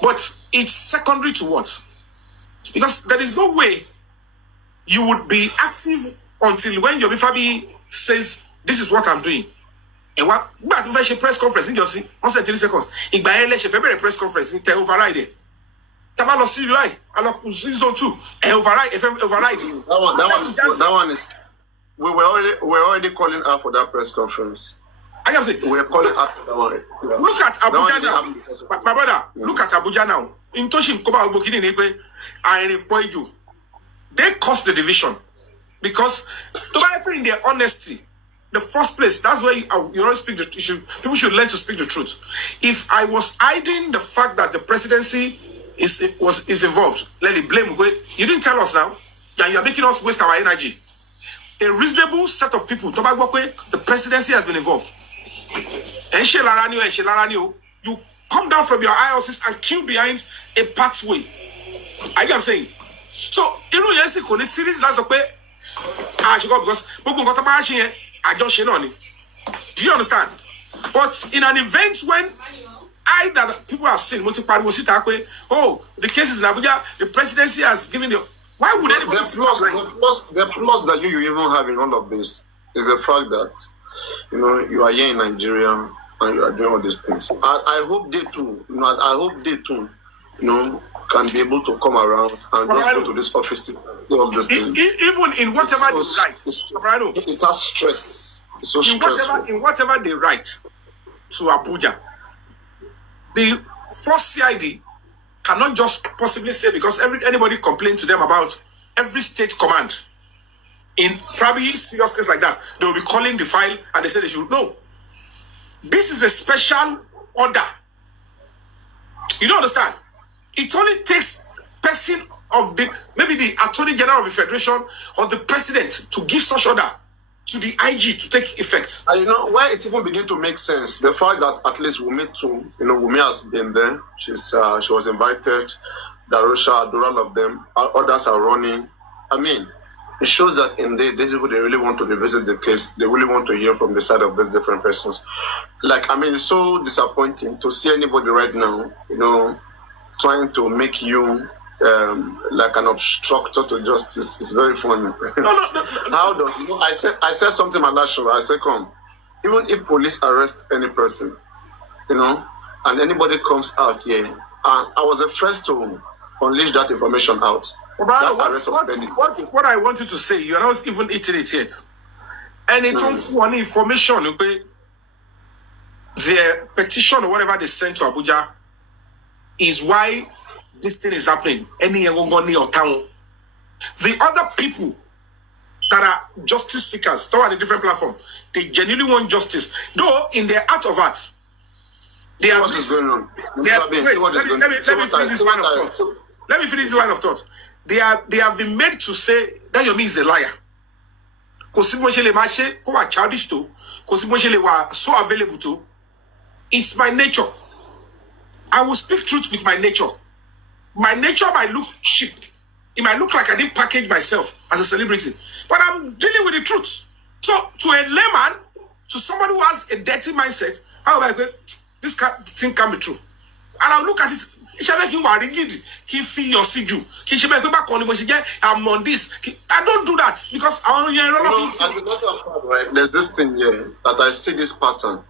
But it's secondary to what? Because there is no way you would be active until when Yomi Fabiyi says, this is what I'm doing. And what if I press conference in just 30 seconds? In February press conference, they override. Tabalo CUI, zone 2, override. That one is. We're already calling out for that press conference. I am saying we're calling out for that one. Yeah. Look at Abuja now. My brother, look at Abuja now. In Toshim Koba Obokini Negwe, I report you. They caused the division. Because in their honesty, the first place, that's where you always speak the truth. People should learn to speak the truth. If I was hiding the fact that the presidency is involved, let me blame. You didn't tell us now, and you're making us waste our energy. A reasonable set of people, the presidency has been involved. You come down from your IOCs and queue behind a pathway. I am saying. So, series that's okay. Because I don't know. Do you understand? But in an event when that people have seen, the case is in Abuja, the presidency has given the. Why would anybody? The plus that you even have in all of this is the fact that you are here in Nigeria and you are doing all these things. I hope they too, can be able to come around and just go to this office and do all these things. Even in whatever they write, it has stress. It's so stressful. In whatever they write to Abuja, the first CID cannot just possibly say because anybody complained to them about every state command in probably serious case like that, they will be calling the file and they say they should. No, This is a special order. You don't understand? It only takes person of maybe the Attorney General of the Federation or the President to give such order to the IG to take effect. And where it even begins to make sense, the fact that at least Wumi too, Wumi has been there. She was invited. Darusha, all of them, others are running. I mean, it shows that indeed these people, they really want to revisit the case. They really want to hear from the side of these different persons. It's so disappointing to see anybody right now, trying to make you like an obstructor to justice. It's very funny. No. How does I said something on that show. I said, come, even if police arrest any person, and anybody comes out here, and I was the first to unleash that information out. What I want you to say, you're not even eating it yet. And it's also one information, okay? The petition or whatever they sent to Abuja is why this thing is happening. The other people that are justice seekers, though on a different platform, they genuinely want justice. Though in their heart of hearts, they are. What is going on? Let me finish this line of thought. They have been made to say that Yomi is a liar. Childish to, so available to. It's my nature. I will speak truth with my nature. My nature might look cheap. It might look like I didn't package myself as a celebrity. But I'm dealing with the truth. So to a layman, to somebody who has a dirty mindset, how will I go, this thing can be true. And I'll look at it. I'm on this. I don't do that because I want to hear a lot of right? There's this thing here that I see this pattern.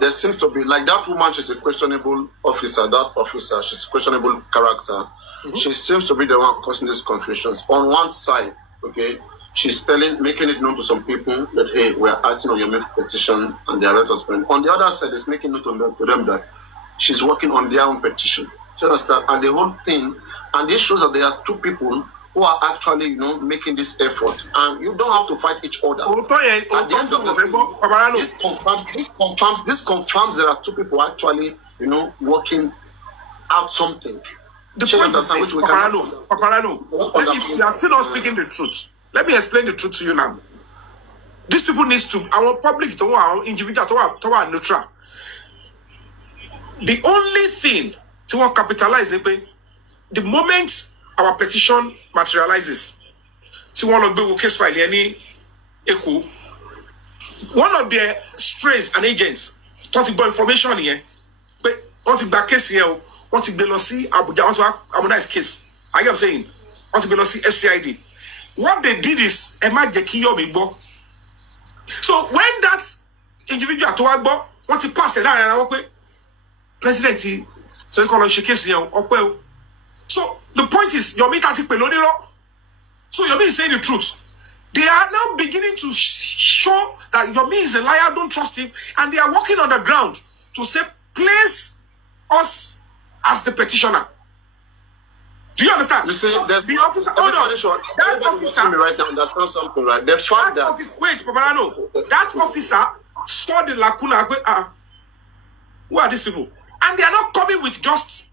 There seems to be like that woman. She's a questionable officer. That officer, she's a questionable character. She seems to be the one causing these confusions. On one side, okay, she's making it known to some people that hey, we are acting on your petition and their arrest husband. On the other side, it's making it known to them that she's working on their own petition. Do you understand? And the whole thing, and this shows that there are two people who are actually, making this effort, and you don't have to fight each other. At the end of the day, this confirms there are two people actually, working out something. The point is, Paparano, you are still not speaking the truth. Let me explain the truth to you now. These people need to, our public, our individual, our neutral. The only thing to want capitalize the moment our petition materializes, to one of the case file any echo, one of their strays and agents thought about information here, but want to back case here, want to be see Abuja, want to harmonize case. I am saying, want to be see FCID. What they did is Yomi. So when that individual to Agbo want to pass it down and President, so you call on case here, so the point is, Yomi tati peloniro. So Yomi is saying the truth. They are now beginning to show that Yomi is a liar, don't trust him, and they are working on the ground to say, place us as the petitioner. Do you understand? You see, so there's the officer. Hold on. That officer me right now understand something, right? The fact that wait, Paparano, that officer saw the lacuna. Who are these people? And they are not coming with just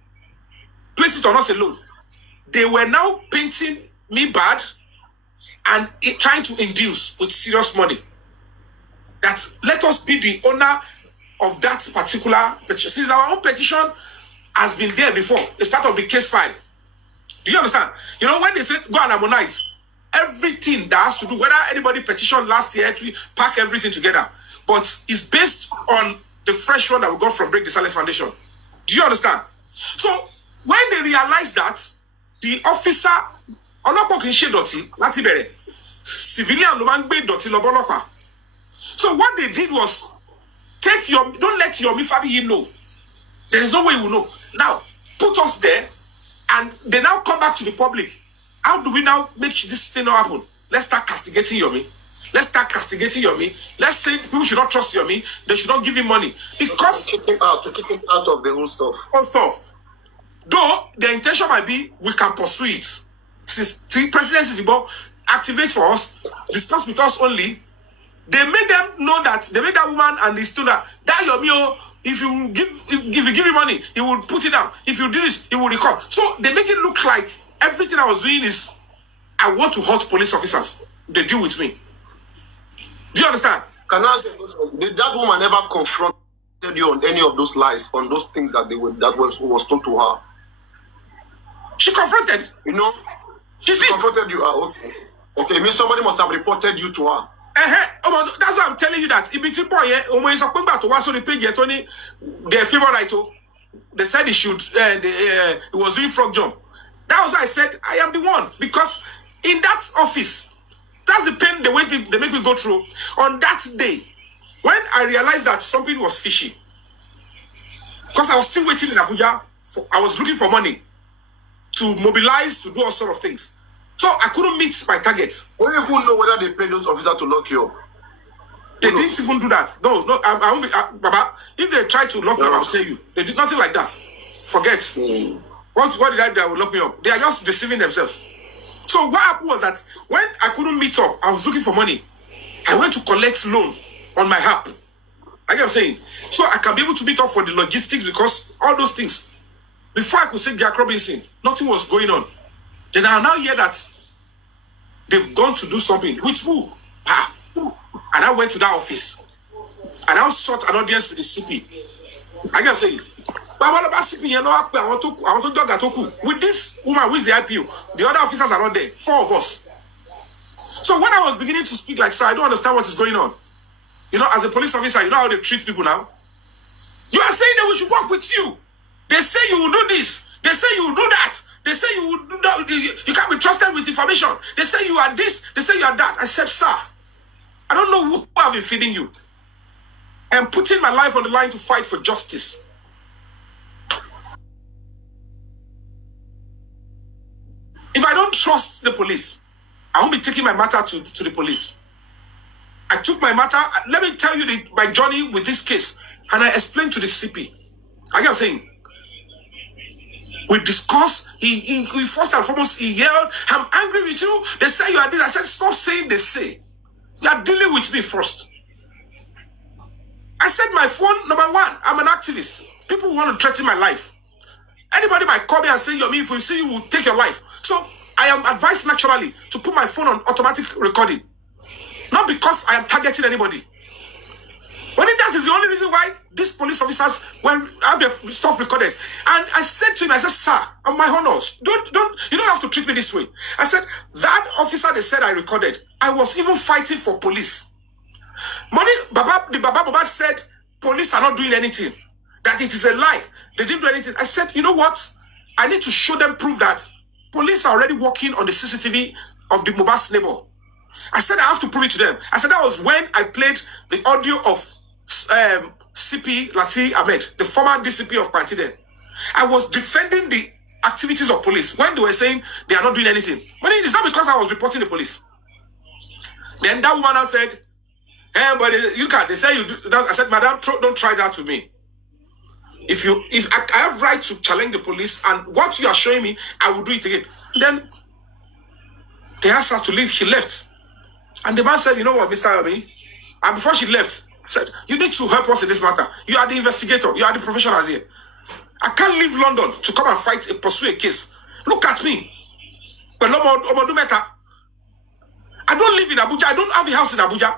place it on us alone. They were now painting me bad and trying to induce with serious money that let us be the owner of that particular petition. Since our own petition has been there before, it's part of the case file. Do you understand? When they said go and harmonize everything that has to do, whether anybody petitioned last year to pack everything together, but it's based on the fresh one that we got from Break the Silence Foundation. Do you understand? So when they realized that the officer, civilian, so what they did was don't let Yomi fabiyi know. There is no way we will know. Now, put us there, and they now come back to the public. How do we now make this thing not happen? Let's start castigating Yomi. Let's say people should not trust Yomi. They should not give him money. Because to keep him out of the whole stuff. Though the intention might be we can pursue it. Since the presidency is about activate for us, discuss with us only, They made them know that they made that woman and the student that Yomi, if you give him money, he will put it down. If you do this, he will record. So they make it look like everything I was doing is I want to hurt police officers. They deal with me. Do you understand? Can I ask you a question? Did that woman ever confront you on any of those lies, on those things that was told to her? She confronted. You know? She did. Confronted you. Okay. Okay, it means somebody must have reported you to her. Oh, that's why I'm telling you that. If it's boy, when you to watch on the page, Tony, their favorite, they said he should, he was doing frog jump. That was why I said I am the one, because in that office, that's the pain they make me go through. On that day, when I realized that something was fishy, because I was still waiting in Abuja, I was looking for money to mobilize, to do all sort of things. So I couldn't meet my target. We don't even know whether they paid those officers to lock you up. They didn't even do that. No, I won't be, Baba, if they try to lock me up, I'll tell you. They did nothing like that. Forget. What did I do that would lock me up? They are just deceiving themselves. So what happened was that when I couldn't meet up, I was looking for money. I went to collect loan on my app. Like I'm saying. So I can be able to meet up for the logistics, because all those things. Before I could say Jack Robinson, nothing was going on. Then I now hear that they've gone to do something. With who? And I went to that office. And I sought an audience with the CP. I can say, with this woman who is the IPO, the other officers are not there. 4 of us. So when I was beginning to speak like, sir, I don't understand what is going on. You know, as a police officer, you know how they treat people now? You are saying that we should work with you. They say you will do this. They say you will do that. They say you will do that. You can't be trusted with information. They say you are this. They say you are that. I said, sir, I don't know who I've been feeding you. I'm putting my life on the line to fight for justice. If I don't trust the police, I won't be taking my matter to the police. I took my matter. Let me tell you my journey with this case. And I explained to the CP. Like I'm saying, we discussed. He first and foremost, he yelled, I'm angry with you. They say you are this. I said, stop saying they say. You are dealing with me first. I said, my phone, number one, I'm an activist. People want to threaten my life. Anybody might call me and say, Yomi, if we see you, we'll take your life. So I am advised naturally to put my phone on automatic recording. Not because I am targeting anybody. But that is the only reason why these police officers have their stuff recorded. And I said to him, I said, sir, on my honors, you don't have to treat me this way. I said, that officer they said I recorded, I was even fighting for police. The Baba said, police are not doing anything. That it is a lie. They didn't do anything. I said, you know what? I need to show them proof that police are already working on the CCTV of the Mohbad's neighbor. I said, I have to prove it to them. I said, that was when I played the audio of CP Lati Ahmed, the former DCP of Pantiden. I was defending the activities of police when they were saying they are not doing anything. But it's not because I was reporting the police. Then that woman said, hey, but you can't. They say you do that. I said, madam, don't try that to me. If I have right to challenge the police, and what you are showing me, I will do it again. Then they asked her to leave. She left. And the man said, you know what, Mr. Yomi? And before she left, said, you need to help us in this matter. You are the investigator. You are the professionals here. I can't leave London to come and pursue a case. Look at me. But I don't live in Abuja. I don't have a house in Abuja.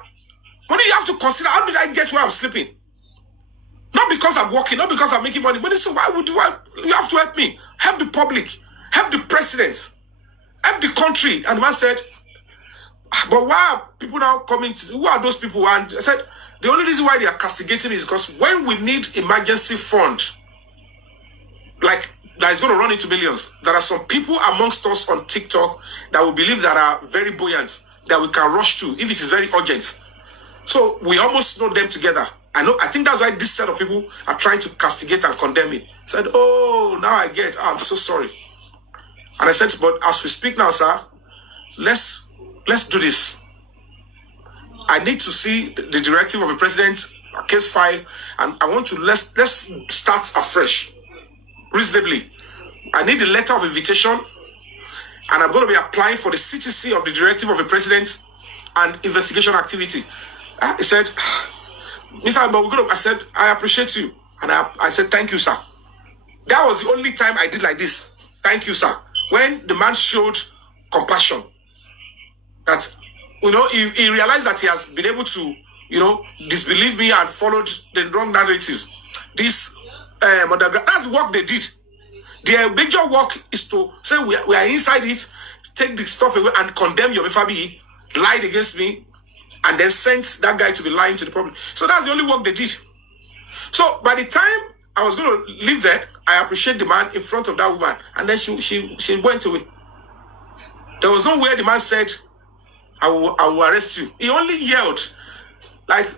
Money you have to consider, how did I get where I'm sleeping? Not because I'm working, not because I'm making money. Money, so why would you have to help me? Help the public. Help the president. Help the country. And the man said, but why are people now coming to, who are those people? And I said, the only reason why they are castigating me is because when we need emergency fund, like that is going to run into millions, there are some people amongst us on TikTok that we believe that are very buoyant, that we can rush to if it is very urgent. So we almost know them together. I think that's why this set of people are trying to castigate and condemn me. I said, oh, now I get, I'm so sorry. And I said, but as we speak now, sir, let's do this. I need to see the directive of the president, a case file, and I want to let's start afresh, reasonably. I need the letter of invitation, and I'm going to be applying for the CTC of the directive of the president and investigation activity. He said, Mr. Mboguro, I said, I appreciate you. And I said, thank you, sir. That was the only time I did like this. Thank you, sir. When the man showed compassion, that, he realized that he has been able to, disbelieve me and followed the wrong narratives. That's the work they did. Their major work is to say we are inside it, take the stuff away and condemn Yomi fabiyi, lied against me, and then sent that guy to be lying to the public. So that's the only work they did. So by the time I was going to leave there, I appreciate the man in front of that woman, and then she went away. There was no way the man said, I will arrest you. He only yelled, like,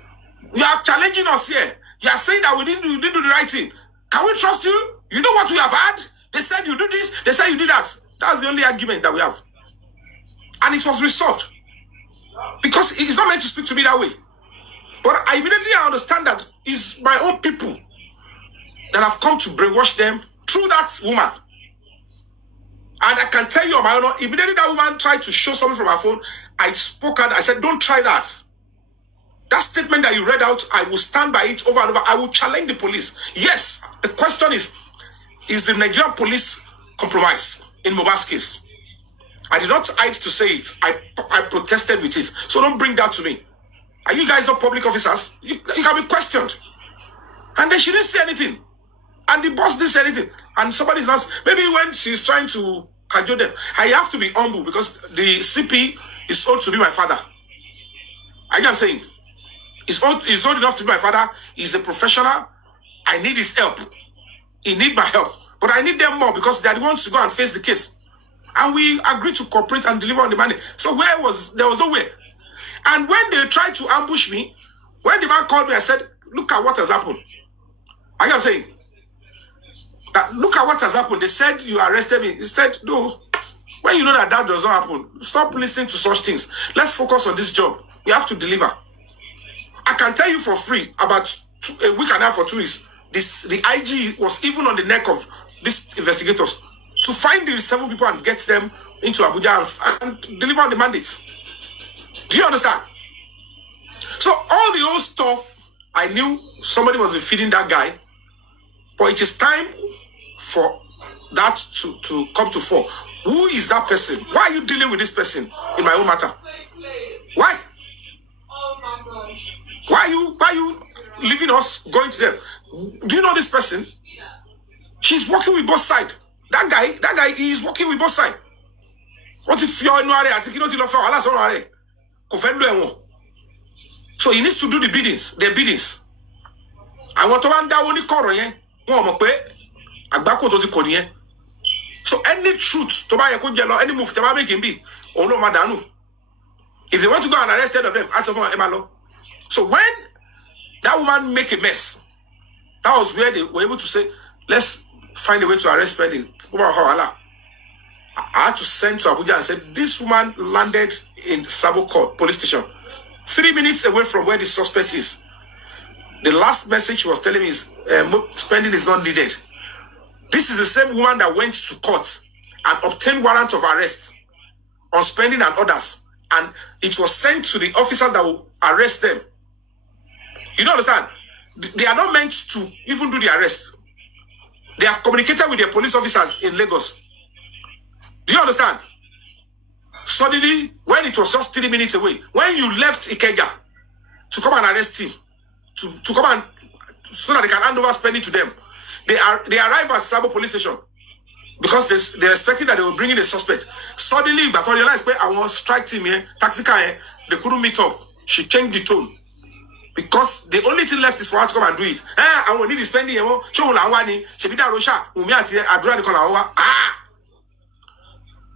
you are challenging us here. You are saying that you didn't do the right thing. Can we trust you? You know what we have had? They said you do this, they said you do that. That's the only argument that we have. And it was resolved. Because he's not meant to speak to me that way. But I immediately understand that it's my own people that have come to brainwash them through that woman. And I can tell you on my own, immediately that woman tried to show something from her phone, I spoke out, I said, don't try that. That statement that you read out, I will stand by it over and over. I will challenge the police. Yes, the question is the Nigerian police compromised in Mohbad's case? I did not hide to say it. I protested with it. So don't bring that to me. Are you guys not public officers? You can be questioned. And then she didn't say anything. And the boss didn't say anything. And somebody's asked, maybe when she's trying to cajole them, I have to be humble because the CP is old to be my father. I am saying, he's old enough to be my father. He's a professional. I need his help. He needs my help. But I need them more because they are the ones to go and face the case. And we agreed to cooperate and deliver on the money. So there was no way. And when they tried to ambush me, when the man called me, I said, look at what has happened. I am saying, that look at what has happened. They said you arrested me. He said, no. When you know that does not happen, stop listening to such things. Let's focus on this job. We have to deliver. I can tell you for free, about a week and a half or 2 weeks, the IG was even on the neck of these investigators to find the 7 people and get them into Abuja and deliver on the mandate. Do you understand? So all the old stuff, I knew somebody must be feeding that guy, but it is time for that to come to fore. Who is that person? Why are you dealing with this person in my own matter? Why? Oh my gosh. Why are you leaving us going to them? Do you know this person? She's working with both sides. That guy is working with both sides. What if you're in so he needs to do the biddings, their biddings. I want to want that only coroner. So any truth to buy a good yellow, any move to make him be, oh no, madanu. If they want to go and arrest 10 of them, answer for Emalo. So when that woman make a mess, that was where they were able to say, let's find a way to arrest Penny. I had to send to Abuja and said, this woman landed in Sabo Court police station, 3 minutes away from where the suspect is. The last message she was telling me is, spending is not needed. This is the same woman that went to court and obtained warrant of arrest on spending and others. And it was sent to the officer that will arrest them. You don't understand? They are not meant to even do the arrest. They have communicated with their police officers in Lagos. Do you understand? Suddenly, when it was just 3 minutes away, when you left Ikeja to come and arrest him, to come and so that they can hand over spending to them, they arrive at Sabo police station because they're expecting that they will bring in a suspect. Suddenly, but I realized where I was strike team here, tactical here, they couldn't meet up. She changed the tone. Because the only thing left is for her to come and do it. I will need the spending.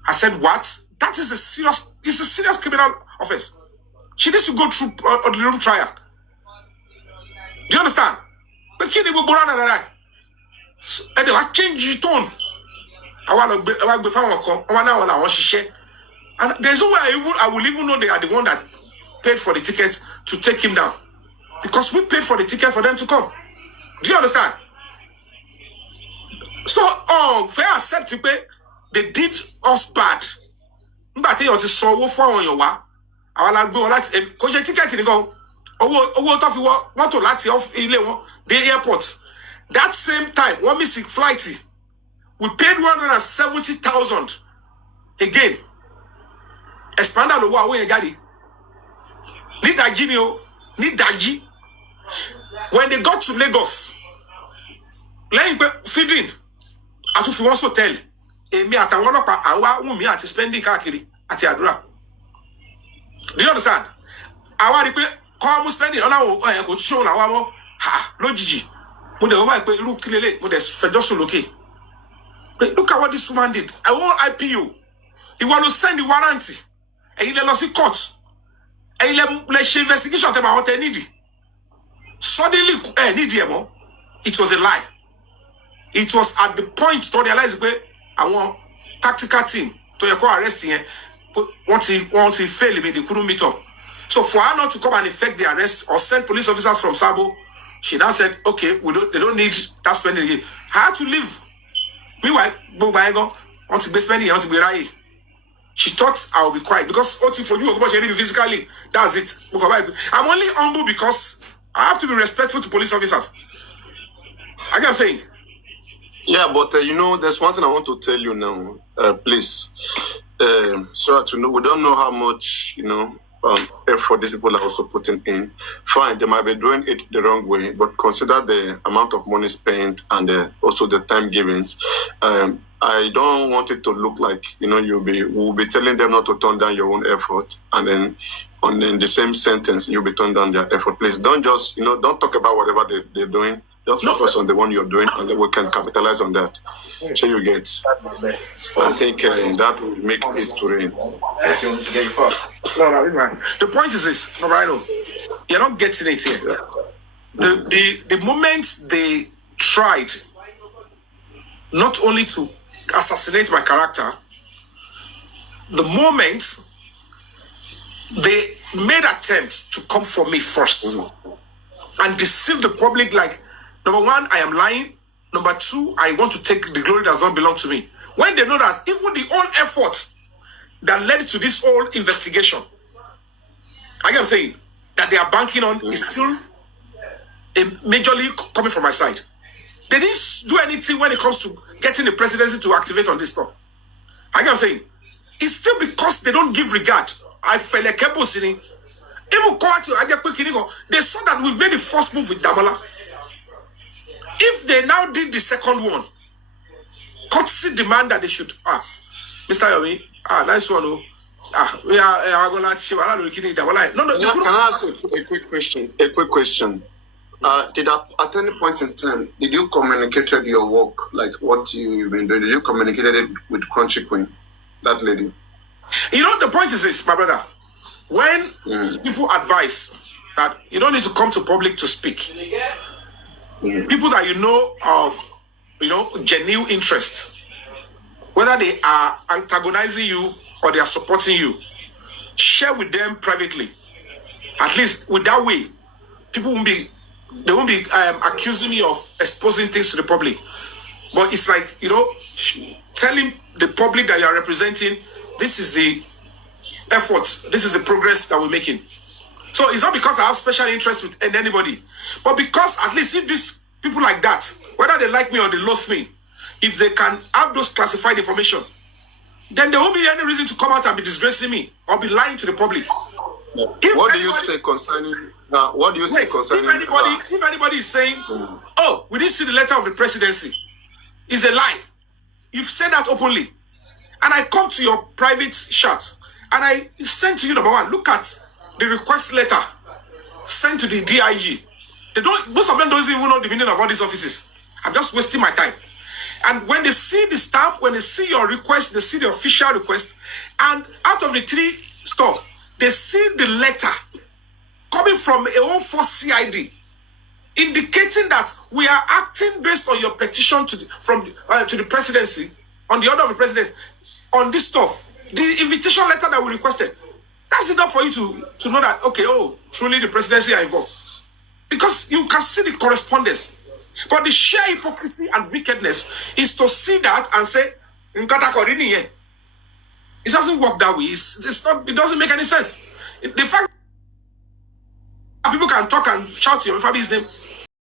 I said, what? That is a serious criminal offense. She needs to go through the room trial. Do you understand? But kid will go around and they will change the tone. And there's no way I will even know they are the one that paid for the ticket to take him down. Because we paid for the ticket for them to come. Do you understand? So, fair accept to pay, they did us bad. But they ought to solve for on your wa. I will go on that. Because your ticket in go. owó tó fi wọ mọ́tò láti ilé wọn dé airport. That same time, one missing flight, we paid 170,000 again. Expanda lo wa we jáde. Ní Daji ni o, ní Daji. When they got to Lagos, lẹ́yìn pé feeding, àtún fi wọ́n hotel. Èmi àtàwọn ọlọ́pàá àwa Wùnmí àti spending káàkiri àti àdúrà. Do you understand? Àwa rí pé kọ́ mú spending ọ̀làwọ̀ kò show làwa mọ́. Ha lójijì. Mo dẹ̀ wọ́n báyìí pé irú kí lélẹ̀ mo dẹ̀ fẹjọ́ sùn lókè. Look at what this woman did. I won't IPO. He want to send the warranty. And he let us see court. And he let investigation about what they need. Suddenly, it was a lie. It was at the point to realize that I want tactical team to arrest him. Once he failed, they couldn't meet up. So for her not to come and effect the arrest or send police officers from Sabo, she now said, okay, they don't need that spending again. I had to leave. Meanwhile, want to be spending, want to be right. She thought I would be quiet because for you, physically, that's it. I'm only humble because I have to be respectful to police officers. I can say. Yeah, but there's one thing I want to tell you now, please. So to know, we don't know how much effort these people are also putting in. Fine, they might be doing it the wrong way, but consider the amount of money spent and also the time givens. I don't want it to look like we'll be telling them not to turn down your own effort, and then in the same sentence you'll be turning down their effort. Please don't just don't talk about whatever they're doing. Just focus on the one you're doing, and then we can capitalize on that. So you get. I think that will make history. You want to get you first? No, the point is this, Rhino. You're not getting it here. The moment they tried not only to assassinate my character, the moment they made attempts to come for me first and deceive the public, like, number one, I am lying. Number two, I want to take the glory that does not belong to me. When they know that even the whole effort that led to this whole investigation, I am saying that they are banking on is still majorly coming from my side. They didn't do anything when it comes to getting the presidency to activate on this stuff. I am saying it's still because they don't give regard. I felt like even they saw that we've made the first move with Damola. If they now did the second one, courtesy demand that they should, Mr. Yomi, nice one, we are going to No, can I ask a quick question? At any point in time, did you communicate your work, like what you've been doing? Did you communicate it with Crunchy Queen, that lady? The point is this, my brother. When people advise that you don't need to come to public to speak, people that you know of, genuine interest, whether they are antagonizing you or they are supporting you, share with them privately. At least with that way, people won't be accusing me of exposing things to the public. But it's like, telling the public that you are representing, this is the effort, this is the progress that we're making. So it's not because I have special interest with anybody, but because at least if these people like that, whether they like me or they loathe me, if they can have those classified information, then there won't be any reason to come out and be disgracing me or be lying to the public. What do you say concerning? If anybody is saying, "Oh, we didn't see the letter of the presidency," it's a lie. You've said that openly, and I come to your private chat and I send to you number one. Look at the request letter sent to the DIG. Most of them don't even know the meaning of all these offices. I'm just wasting my time. And when they see the stamp, when they see your request, they see the official request, and out of the three stuff, they see the letter coming from a 04 CID, indicating that we are acting based on your petition to the presidency, on the order of the president, on this stuff. The invitation letter that we requested, that's enough for you to know that, okay, truly the presidency are involved. Because you can see the correspondence. But the sheer hypocrisy and wickedness is to see that and say, it doesn't work that way. It doesn't make any sense. The fact People can talk and shout your Fabi's name.